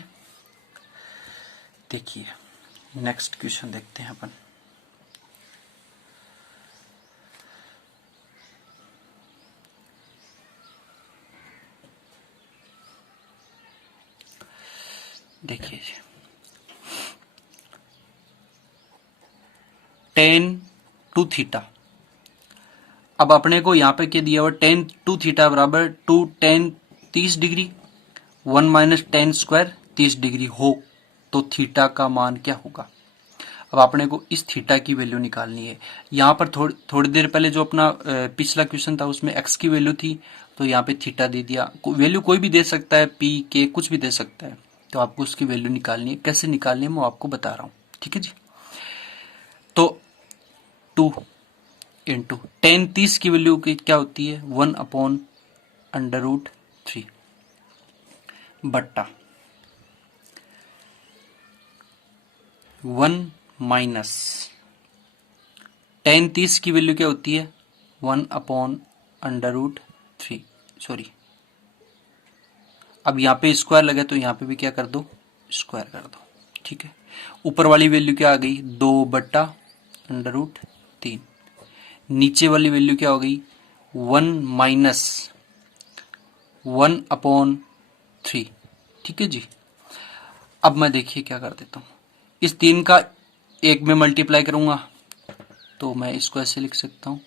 देखिए नेक्स्ट क्वेश्चन देखते हैं अपन। देखिए tan 2θ, अब अपने को यहाँ पे क्या दिया हुआ, tan 2θ बराबर 2 tan 30 degree 1 minus tan square 30 degree हो, तो थीटा का मान क्या होगा। अब आपने को इस थीटा की वैल्यू निकालनी है। यहाँ पर थोड़ी देर पहले जो अपना पिछला क्वेश्चन था उसमें x की वैल्यू थी, तो यहाँ पे थीटा दे दिया, वैल्यू कोई भी दे सकता है, p k कुछ भी दे सकता है, तो आपको उसकी वैल्यू निकालनी है। कैसे निकालनी है मैं आपको बता रहा हूँ, ठीक है जी। तो 2 इंटू tan 30 की वैल्यू क्या होती है, 1/√3 बट्टा 1 माइनस tan 30 की वैल्यू क्या होती है, 1/√3, सॉरी, अब यहाँ पे स्क्वायर लगे तो यहाँ पे भी क्या कर दो, स्क्वायर कर दो, ठीक है। ऊपर वाली वैल्यू क्या आ गई, 2/√3, नीचे वाली वैल्यू क्या हो गई, 1 माइनस 1/3, ठीक है जी। अब मैं देखिए क्या कर देता हूँ, इस 3 का 1 में मल्टीप्लाई करूंगा, तो मैं इसको ऐसे लिख सकता हूँ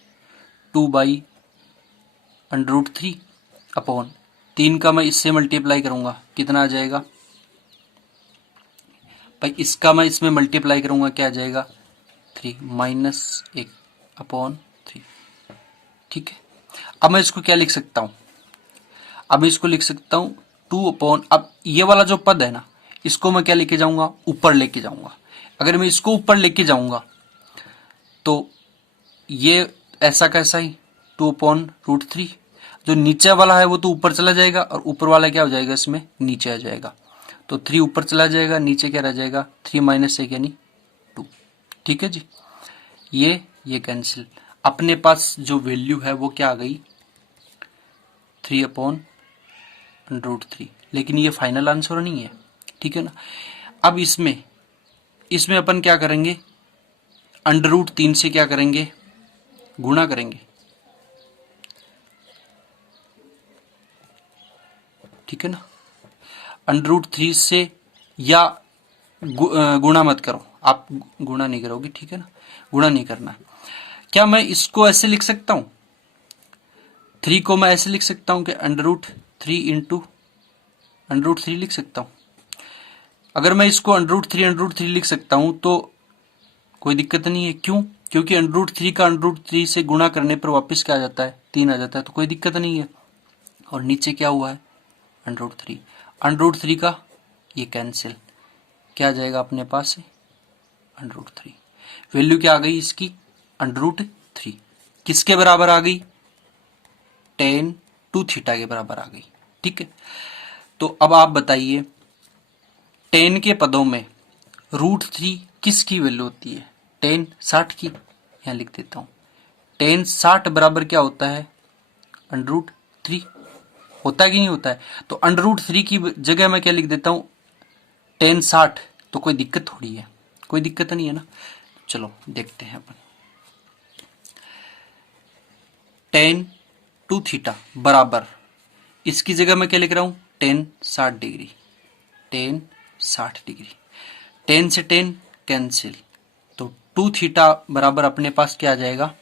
2/√3 अपॉन 3 का मैं इससे मल्टीप्लाई करूंगा, कितना आ जाएगा भाई, इसका मैं इसमें मल्टीप्लाई करूंगा, क्या आ जाएगा 3 माइनस 1/3। ठीक है, अब मैं इसको क्या लिख सकता हूं, अब इसको लिख सकता हूं 2 अब ये वाला जो पद है ना, इसको मैं क्या लेके जाऊंगा, ऊपर लेके जाऊंगा। अगर मैं इसको ऊपर लेके जाऊंगा तो ये ऐसा कैसा ही 2/√3, जो नीचे वाला है वो तो ऊपर चला जाएगा और ऊपर वाला क्या हो जाएगा, इसमें नीचे आ जाएगा। तो 3 ऊपर चला जाएगा, नीचे क्या रह जाएगा 3 माइनस 1 यानी 2। ठीक है जी, ये कैंसिल। अपने पास जो वैल्यू है वो क्या आ गई 3/√3, लेकिन ये फाइनल आंसर नहीं है। ठीक है ना। अब इसमें अपन क्या करेंगे, √3 से क्या करेंगे, गुणा करेंगे। ठीक है ना, √3 से या गुणा मत करो, आप गुणा नहीं करोगे। ठीक है ना, गुणा नहीं करना। क्या मैं इसको ऐसे लिख सकता हूं, 3 को मैं ऐसे लिख सकता हूं कि √3 इंटू √3 लिख सकता हूं। अगर मैं इसको √3 लिख सकता हूं तो कोई दिक्कत नहीं है। क्यों? क्योंकि √3 का √3 से गुणा करने पर वापस क्या आ जाता है, 3 आ जाता है, तो कोई दिक्कत नहीं है। और नीचे क्या हुआ है √3 का ये कैंसिल, क्या आ जाएगा अपने पास से √3। वैल्यू क्या आ गई इसकी √3, किसके बराबर आ गई, tan 2θ के बराबर आ गई। ठीक है, तो अब आप बताइए tan के पदों में √3 किसकी वैल्यू होती है, tan 60 की। यहां लिख देता हूं, tan 60 बराबर क्या होता है √3, होता है कि नहीं होता है। तो √3 की जगह मैं क्या लिख देता हूं tan 60, तो कोई दिक्कत थोड़ी है, कोई दिक्कत नहीं है ना। चलो देखते हैं अपन, tan 2θ बराबर, इसकी जगह मैं क्या लिख रहा हूं tan 60 degree, tan 60 degree, tan से tan कैंसिल, तो 2θ बराबर अपने पास क्या आ जाएगा,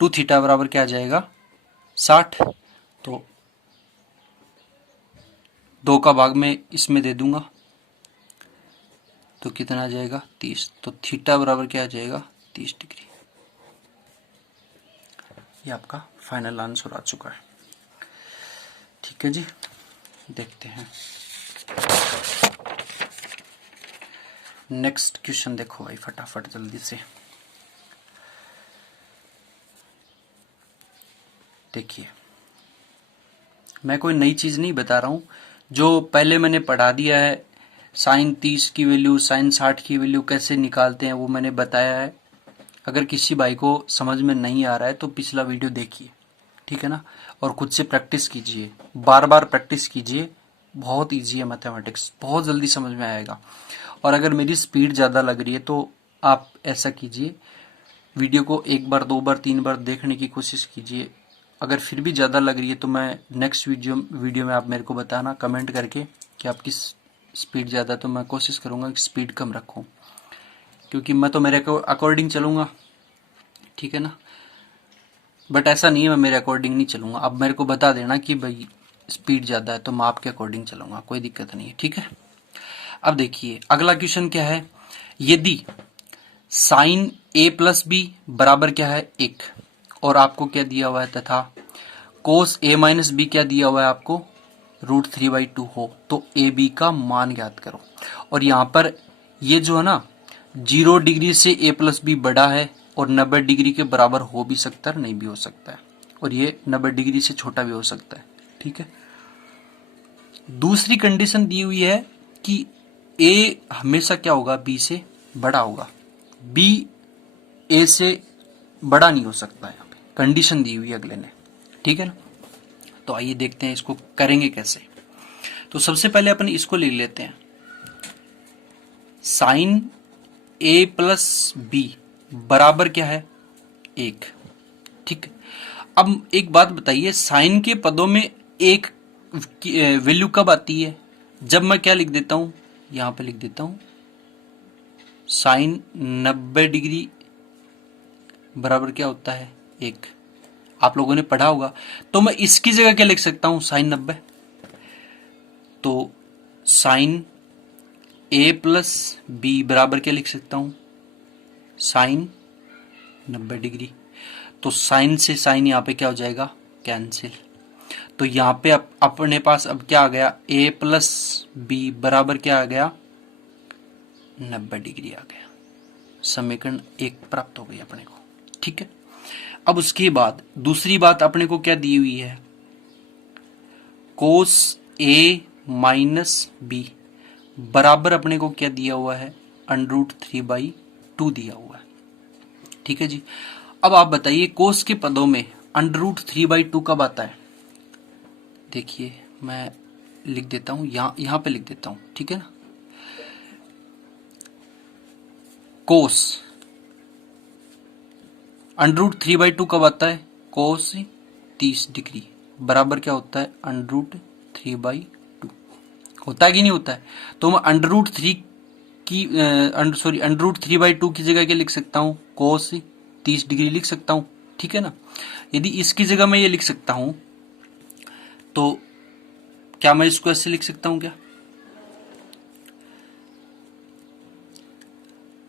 2θ बराबर क्या आ जाएगा 60। तो 2 का भाग में इसमें दे दूंगा तो कितना आ जाएगा 30। तो थीटा बराबर क्या आ जाएगा 30 डिग्री। ये आपका फाइनल आंसर आ चुका है। ठीक है जी, देखते हैं नेक्स्ट क्वेश्चन। देखो भाई फटाफट जल्दी से देखिए, मैं कोई नई चीज नहीं बता रहा हूं, जो पहले मैंने पढ़ा दिया है। sin 30 की वैल्यू, sin 60 की वैल्यू कैसे निकालते हैं वो मैंने बताया है। अगर किसी भाई को समझ में नहीं आ रहा है तो पिछला वीडियो देखिए। ठीक है ना, और खुद से प्रैक्टिस कीजिए, बार बार प्रैक्टिस कीजिए। बहुत इजी है मैथमेटिक्स, बहुत जल्दी समझ में आएगा। और अगर मेरी स्पीड ज़्यादा लग रही है तो आप ऐसा कीजिए, वीडियो को 1 बार 2 बार 3 बार देखने की कोशिश कीजिए। अगर फिर भी ज़्यादा लग रही है तो मैं नेक्स्ट वीडियो में आप मेरे को बताना कमेंट करके कि आपकी स्पीड ज़्यादा, तो मैं कोशिश करूँगा कि स्पीड कम रखूँ, क्योंकि मैं तो मेरे को अकॉर्डिंग चलूँगा। ठीक है ना, बट ऐसा नहीं है मैं मेरे अकॉर्डिंग नहीं चलूँगा। अब मेरे को बता देना कि भाई स्पीड ज़्यादा है तो मैं आपके अकॉर्डिंग चलूँगा, कोई दिक्कत नहीं है। ठीक है, अब देखिए अगला क्वेश्चन क्या है, यदि साइन a प्लस बी बराबर क्या है 1, और आपको क्या दिया हुआ है तथा कोस a माइनस बी क्या दिया हुआ है आपको √3/2 हो, तो ए बी का मान ज्ञात करो। और यहाँ पर ये जो है ना 0 डिग्री से a प्लस बी बड़ा है और 90 डिग्री के बराबर हो भी सकता है, नहीं भी हो सकता है, और ये 90 डिग्री से छोटा भी हो सकता है। ठीक है, दूसरी कंडीशन दी हुई है कि a हमेशा क्या होगा b से बड़ा होगा, b a से बड़ा नहीं हो सकता है। यहाँ पे कंडीशन दी हुई है अगले ने। ठीक है ना, तो आइए देखते हैं इसको करेंगे कैसे। तो सबसे पहले अपन इसको ले लेते हैं, साइन a प्लस बी बराबर क्या है 1। ठीक, अब एक बात बताइए, साइन के पदों में एक वैल्यू कब आती है, जब मैं क्या लिख देता हूं, यहां पे लिख देता हूं साइन 90 डिग्री बराबर क्या होता है 1। आप लोगों ने पढ़ा होगा। तो मैं इसकी जगह क्या लिख सकता हूं, साइन 90। तो साइन ए प्लस बी बराबर क्या लिख सकता हूं, साइन 90 डिग्री। तो साइन से साइन यहां पे क्या हो जाएगा, कैंसिल। तो यहां पे अपने पास अब क्या आ गया, ए प्लस बी बराबर क्या आ गया, 90 डिग्री आ गया। समीकरण 1 प्राप्त हो गई अपने को। ठीक है, अब उसके बाद दूसरी बात अपने को क्या दी हुई है, कोस ए माइनस बी बराबर अपने को क्या दिया हुआ है, √3/2 दिया हुआ है। ठीक है जी। अब आप बताइए कोस के पदों में √3/2 कब आता है। देखिए मैं लिख देता हूं, यहां पे लिख देता हूं, ठीक है ना। कोस √3/2 कब आता है, कोस 30 डिग्री बराबर क्या होता है, √3/2 होता है कि नहीं होता है। तो मैं √3 की √3/2 की जगह क्या लिख सकता हूं, कोस 30 डिग्री लिख सकता हूं। ठीक है ना। यदि इसकी जगह मैं ये लिख सकता हूं तो क्या मैं इसको ऐसे लिख सकता हूं क्या,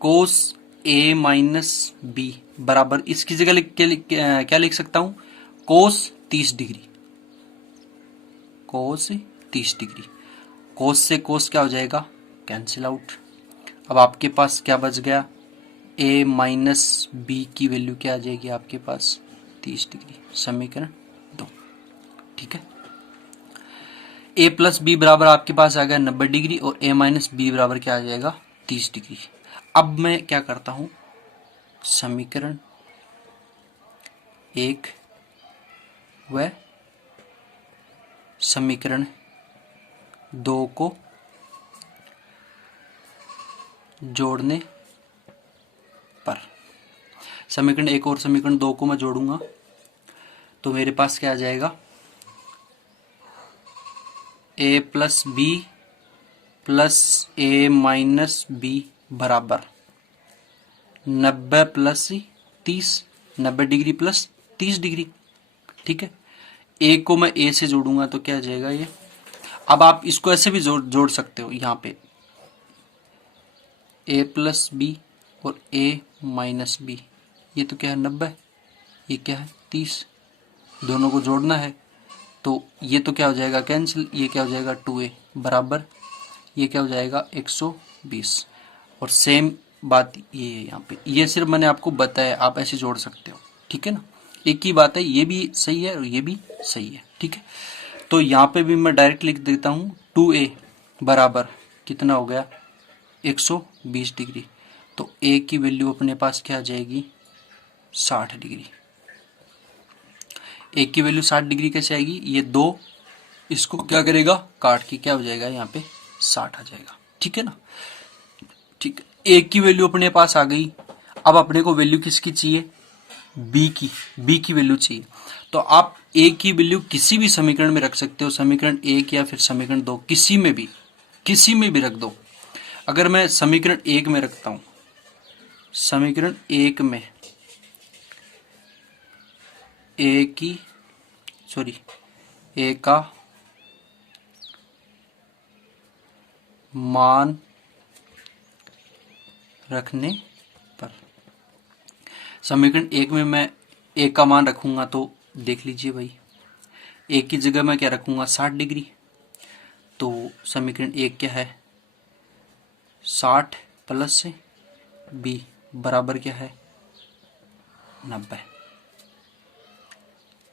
कोस ए माइनस बी बराबर इसकी जगह क्या लिख सकता हूं, कोस 30 डिग्री, कोस 30 डिग्री। कोस से कोस क्या हो जाएगा, कैंसिल आउट। अब आपके पास क्या बच गया, ए माइनस बी की वैल्यू क्या आ जाएगी आपके पास, 30 डिग्री। समीकरण 2। ठीक है, ए प्लस बी बराबर आपके पास आ गया 90 डिग्री और ए माइनस बी बराबर क्या आ जाएगा, 30 डिग्री। अब मैं क्या करता हूं, समीकरण 1 व समीकरण 2 को जोड़ने पर, समीकरण 1 और समीकरण 2 को मैं जोड़ूंगा तो मेरे पास क्या आ जाएगा, ए प्लस बी प्लस ए माइनस बी बराबर 90 प्लस 30, 90 डिग्री प्लस 30 डिग्री। ठीक है, ए को मैं ए से जोड़ूंगा तो क्या आ जाएगा ये। अब आप इसको ऐसे भी जोड़ सकते हो, यहां पे ए प्लस बी और ए माइनस बी, ये तो क्या है 90, ये क्या है 30, दोनों को जोड़ना है तो ये तो क्या हो जाएगा कैंसिल, ये क्या हो जाएगा 2a बराबर ये क्या हो जाएगा 120। और सेम बात ये है यहाँ पे, ये सिर्फ मैंने आपको बताया, आप ऐसे जोड़ सकते हो। ठीक है ना, एक ही बात है, ये भी सही है और ये भी सही है। ठीक है, तो यहाँ पे भी मैं डायरेक्ट लिख देता हूँ 2a बराबर कितना हो गया 120 डिग्री। तो a की वैल्यू अपने पास क्या आ जाएगी 60 डिग्री। a की वैल्यू 60 डिग्री कैसे आएगी, ये 2 इसको क्या करेगा काट के क्या हो जाएगा यहाँ पे 60 आ जाएगा। ठीक है ना, ठीक है, a की वैल्यू अपने पास आ गई। अब अपने को वैल्यू किसकी चाहिए, b की वैल्यू चाहिए। तो आप a की वैल्यू किसी भी समीकरण में रख सकते हो, समीकरण 1 या फिर समीकरण 2, किसी में भी रख दो। अगर मैं समीकरण 1 में रखता हूं, समीकरण 1 में a का मान रखने पर, समीकरण 1 में मैं a का मान रखूंगा तो देख लीजिए भाई, a की जगह मैं क्या रखूंगा 60 डिग्री। तो समीकरण 1 क्या है 60 प्लस b बराबर क्या है 90।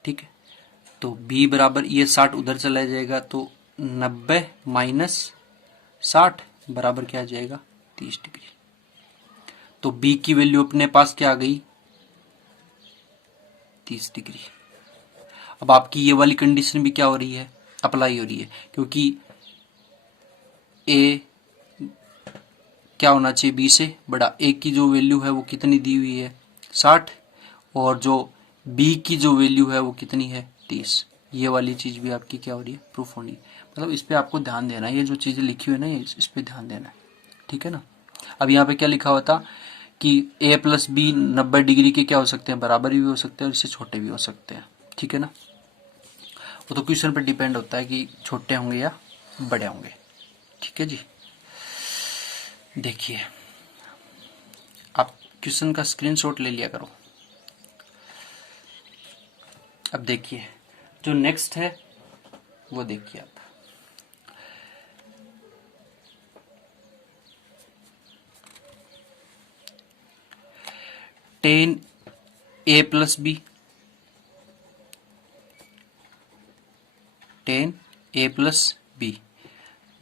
ठीक है, तो b बराबर ये 60 उधर चला जाएगा तो 90 माइनस 60 बराबर क्या आ जाएगा 30 डिग्री। तो b की वैल्यू अपने पास क्या आ गई 30 डिग्री। अब आपकी ये वाली कंडीशन भी क्या हो रही है अप्लाई हो रही है, क्योंकि a क्या होना चाहिए b से बड़ा। a की जो वैल्यू है वो कितनी दी हुई है 60 और जो b की जो वैल्यू है वो कितनी है 30। ये वाली चीज भी आपकी क्या हो रही है प्रूफ होनी है। मतलब इस पे आपको ध्यान देना है, ये जो चीजें लिखी हुई है ना इस पे ध्यान देना है। ठीक है ना। अब यहाँ पे क्या लिखा हुआ था कि ए प्लस बी 90 डिग्री के क्या हो सकते हैं, बराबर भी हो सकते हैं और इससे छोटे भी हो सकते हैं। ठीक है ना, वो तो क्वेश्चन पर डिपेंड होता है कि छोटे होंगे या बड़े होंगे। ठीक है जी, देखिए आप क्वेश्चन का स्क्रीनशॉट ले लिया करो। अब देखिए जो नेक्स्ट है वो देखिए आप, टेन ए प्लस बी, टेन ए प्लस बी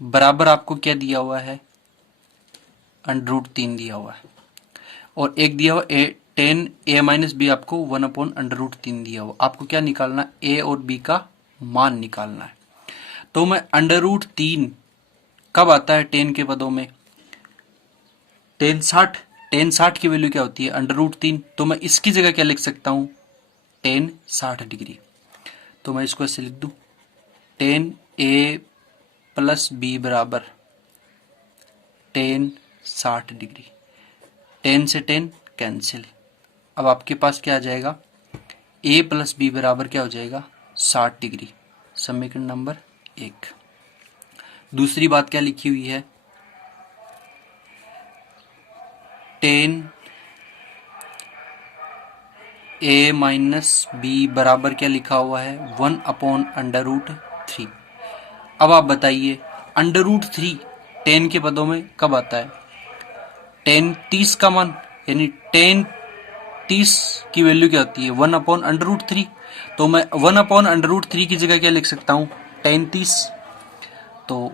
बराबर आपको क्या दिया हुआ है, √3 दिया हुआ है, और एक दिया हुआ टेन ए माइनस बी आपको 1/√3 दिया हुआ। आपको क्या निकालना, ए और बी का मान निकालना है। तो मैं √3 कब आता है टेन के पदों में, टेन 60 की वैल्यू क्या होती है, √3। तो मैं इसकी जगह क्या लिख सकता हूं, टेन 60 डिग्री। तो मैं इसको ऐसे लिख दूं, टेन ए प्लस बी बराबर टेन 60 डिग्री। टेन से टेन कैंसिल। अब आपके पास क्या आ जाएगा, ए प्लस बी बराबर क्या हो जाएगा, 60 डिग्री। समीकरण नंबर 1। दूसरी बात क्या लिखी हुई है, टेन ए माइनस बी बराबर क्या लिखा हुआ है, 1/√3। अब आप बताइए √3 टेन के पदों में कब आता है, टेन 30 का मान, यानी टेन 30 की वैल्यू क्या होती है, 1/√3। तो मैं 1/√3 की जगह क्या लिख सकता हूं, टेन 30। तो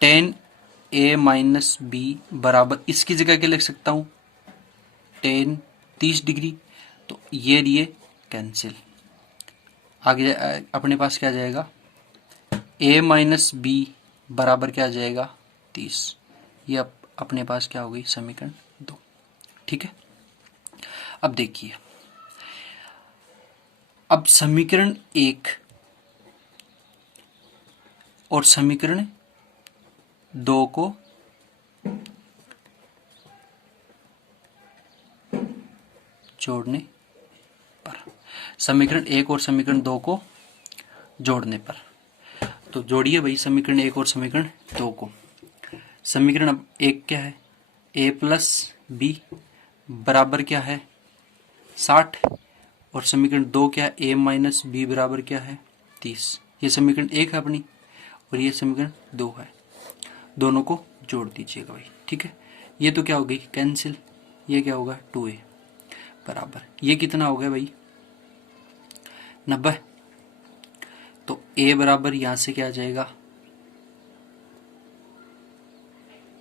टेन ए माइनस बी बराबर इसकी जगह क्या लिख सकता हूं, टेन 30 डिग्री। तो ये कैंसिल। आगे अपने पास क्या आ जाएगा, ए माइनस बी बराबर क्या आ जाएगा, 30। ये अपने पास क्या हो गई, समीकरण 2। ठीक है, अब देखिए, अब समीकरण 1 और समीकरण 2 को जोड़ने पर, समीकरण 1 और समीकरण 2 को जोड़ने पर, तो जोड़िए भाई समीकरण 1 और समीकरण 2 को। समीकरण अब 1 क्या है, ए प्लस बी बराबर क्या है, 60, और समीकरण 2 क्या है, ए माइनस बी बराबर क्या है, 30। ये समीकरण 1 है अपनी और ये समीकरण 2 है। दोनों को जोड़ दीजिएगा भाई। ठीक है, ये तो क्या हो गई, कैंसिल। ये क्या होगा, 2a बराबर, ये कितना हो गया भाई, 90। तो a बराबर यहां से क्या आ जाएगा,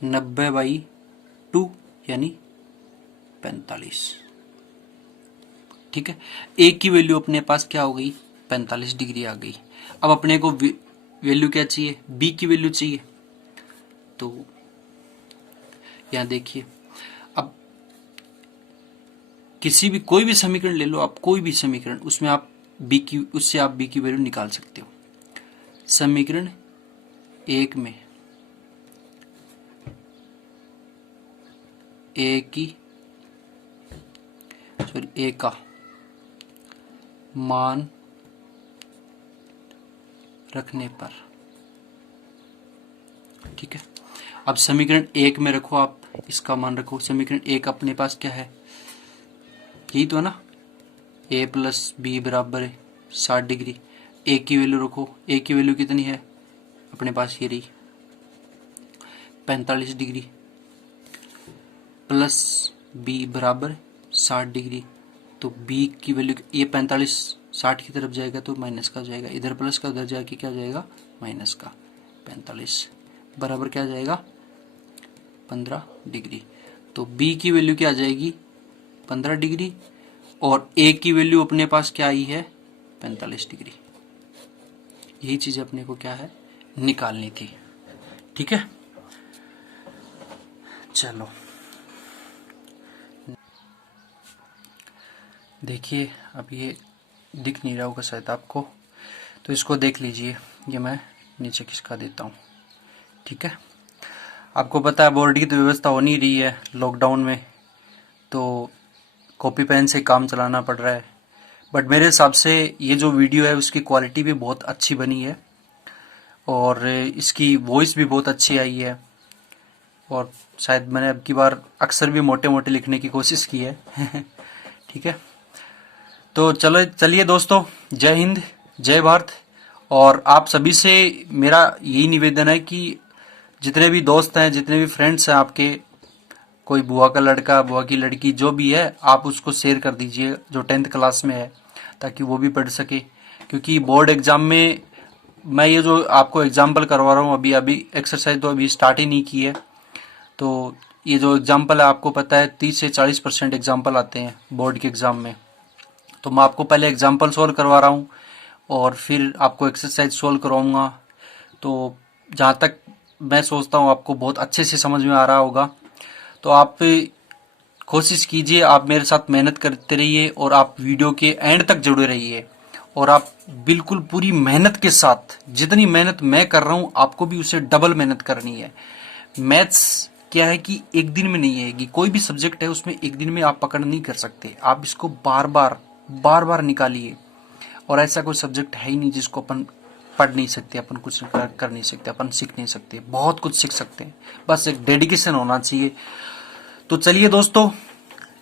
90/2 यानी 45। ठीक है, a की वैल्यू अपने पास क्या हो गई, 45 डिग्री आ गई। अब अपने को वैल्यू क्या चाहिए, b की वैल्यू चाहिए। तो यहां देखिए, अब किसी भी कोई भी समीकरण ले लो आप, कोई भी समीकरण, उसमें आप उससे आप b की वैल्यू निकाल सकते हो। समीकरण 1 में a का मान रखने पर, ठीक है, अब समीकरण 1 में रखो आप, इसका मान रखो। समीकरण 1 अपने पास क्या है, यही तो है ना, a प्लस बी बराबर है 60 डिग्री। a की वैल्यू रखो, a की वैल्यू कितनी है अपने पास, ये रही 45 डिग्री, प्लस b बराबर 60 डिग्री। तो b की वैल्यू, ये 45 60 की तरफ जाएगा तो माइनस का हो जाएगा, इधर प्लस का उधर जाके क्या हो जाएगा, माइनस का। 45 बराबर क्या आ जाएगा, 15 डिग्री। तो b की वैल्यू क्या आ जाएगी, 15 डिग्री, और a की वैल्यू अपने पास क्या आई है, 45 डिग्री। यही चीज अपने को क्या है, निकालनी थी। ठीक है, चलो देखिए, अब ये दिख नहीं रहा होगा शायद आपको, तो इसको देख लीजिए। ये मैं नीचे खिसका देता हूँ, ठीक है। आपको पता है बोर्ड की तो व्यवस्था हो नहीं रही है लॉकडाउन में, तो कॉपी पेन से काम चलाना पड़ रहा है। बट मेरे हिसाब से ये जो वीडियो है उसकी क्वालिटी भी बहुत अच्छी बनी है और इसकी वॉइस भी बहुत अच्छी आई है। और शायद मैंने अब की बार अक्सर भी मोटे मोटे लिखने की कोशिश की है ठीक है। तो चलो चलिए दोस्तों, जय हिंद, जय भारत। और आप सभी से मेरा यही निवेदन है कि जितने भी दोस्त हैं, जितने भी फ्रेंड्स हैं आपके, कोई बुआ का लड़का, बुआ की लड़की, जो भी है, आप उसको शेयर कर दीजिए जो 10th क्लास में है, ताकि वो भी पढ़ सके। क्योंकि बोर्ड एग्जाम में मैं ये जो आपको एग्जाम्पल करवा रहा हूँ, अभी एक्सरसाइज तो अभी स्टार्ट ही नहीं की है, तो ये जो एग्जाम्पल है आपको पता है 30 से 40% एग्जाम्पल आते हैं बोर्ड के एग्जाम में। तो मैं आपको पहले एग्जाम्पल सोल्व करवा रहा हूँ और फिर आपको एक्सरसाइज सोल्व करवाऊंगा। तो जहाँ तक मैं सोचता हूँ आपको बहुत अच्छे से समझ में आ रहा होगा। तो आप कोशिश कीजिए, आप मेरे साथ मेहनत करते रहिए और आप वीडियो के एंड तक जुड़े रहिए। और आप बिल्कुल पूरी मेहनत के साथ, जितनी मेहनत मैं कर रहा हूँ आपको भी उससे डबल मेहनत करनी है। मैथ्स क्या है कि एक दिन में नहीं आएगी, कोई भी सब्जेक्ट है उसमें एक दिन में आप पकड़ नहीं कर सकते। आप इसको बार बार निकालिए। और ऐसा कोई सब्जेक्ट है ही नहीं जिसको अपन पढ़ नहीं सकते, अपन कुछ कर नहीं सकते, अपन सीख नहीं सकते। बहुत कुछ सीख सकते हैं, बस एक डेडिकेशन होना चाहिए। तो चलिए दोस्तों,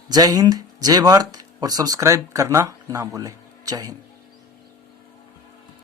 जय हिंद, जय भारत, और सब्सक्राइब करना ना भूलें। जय हिंद।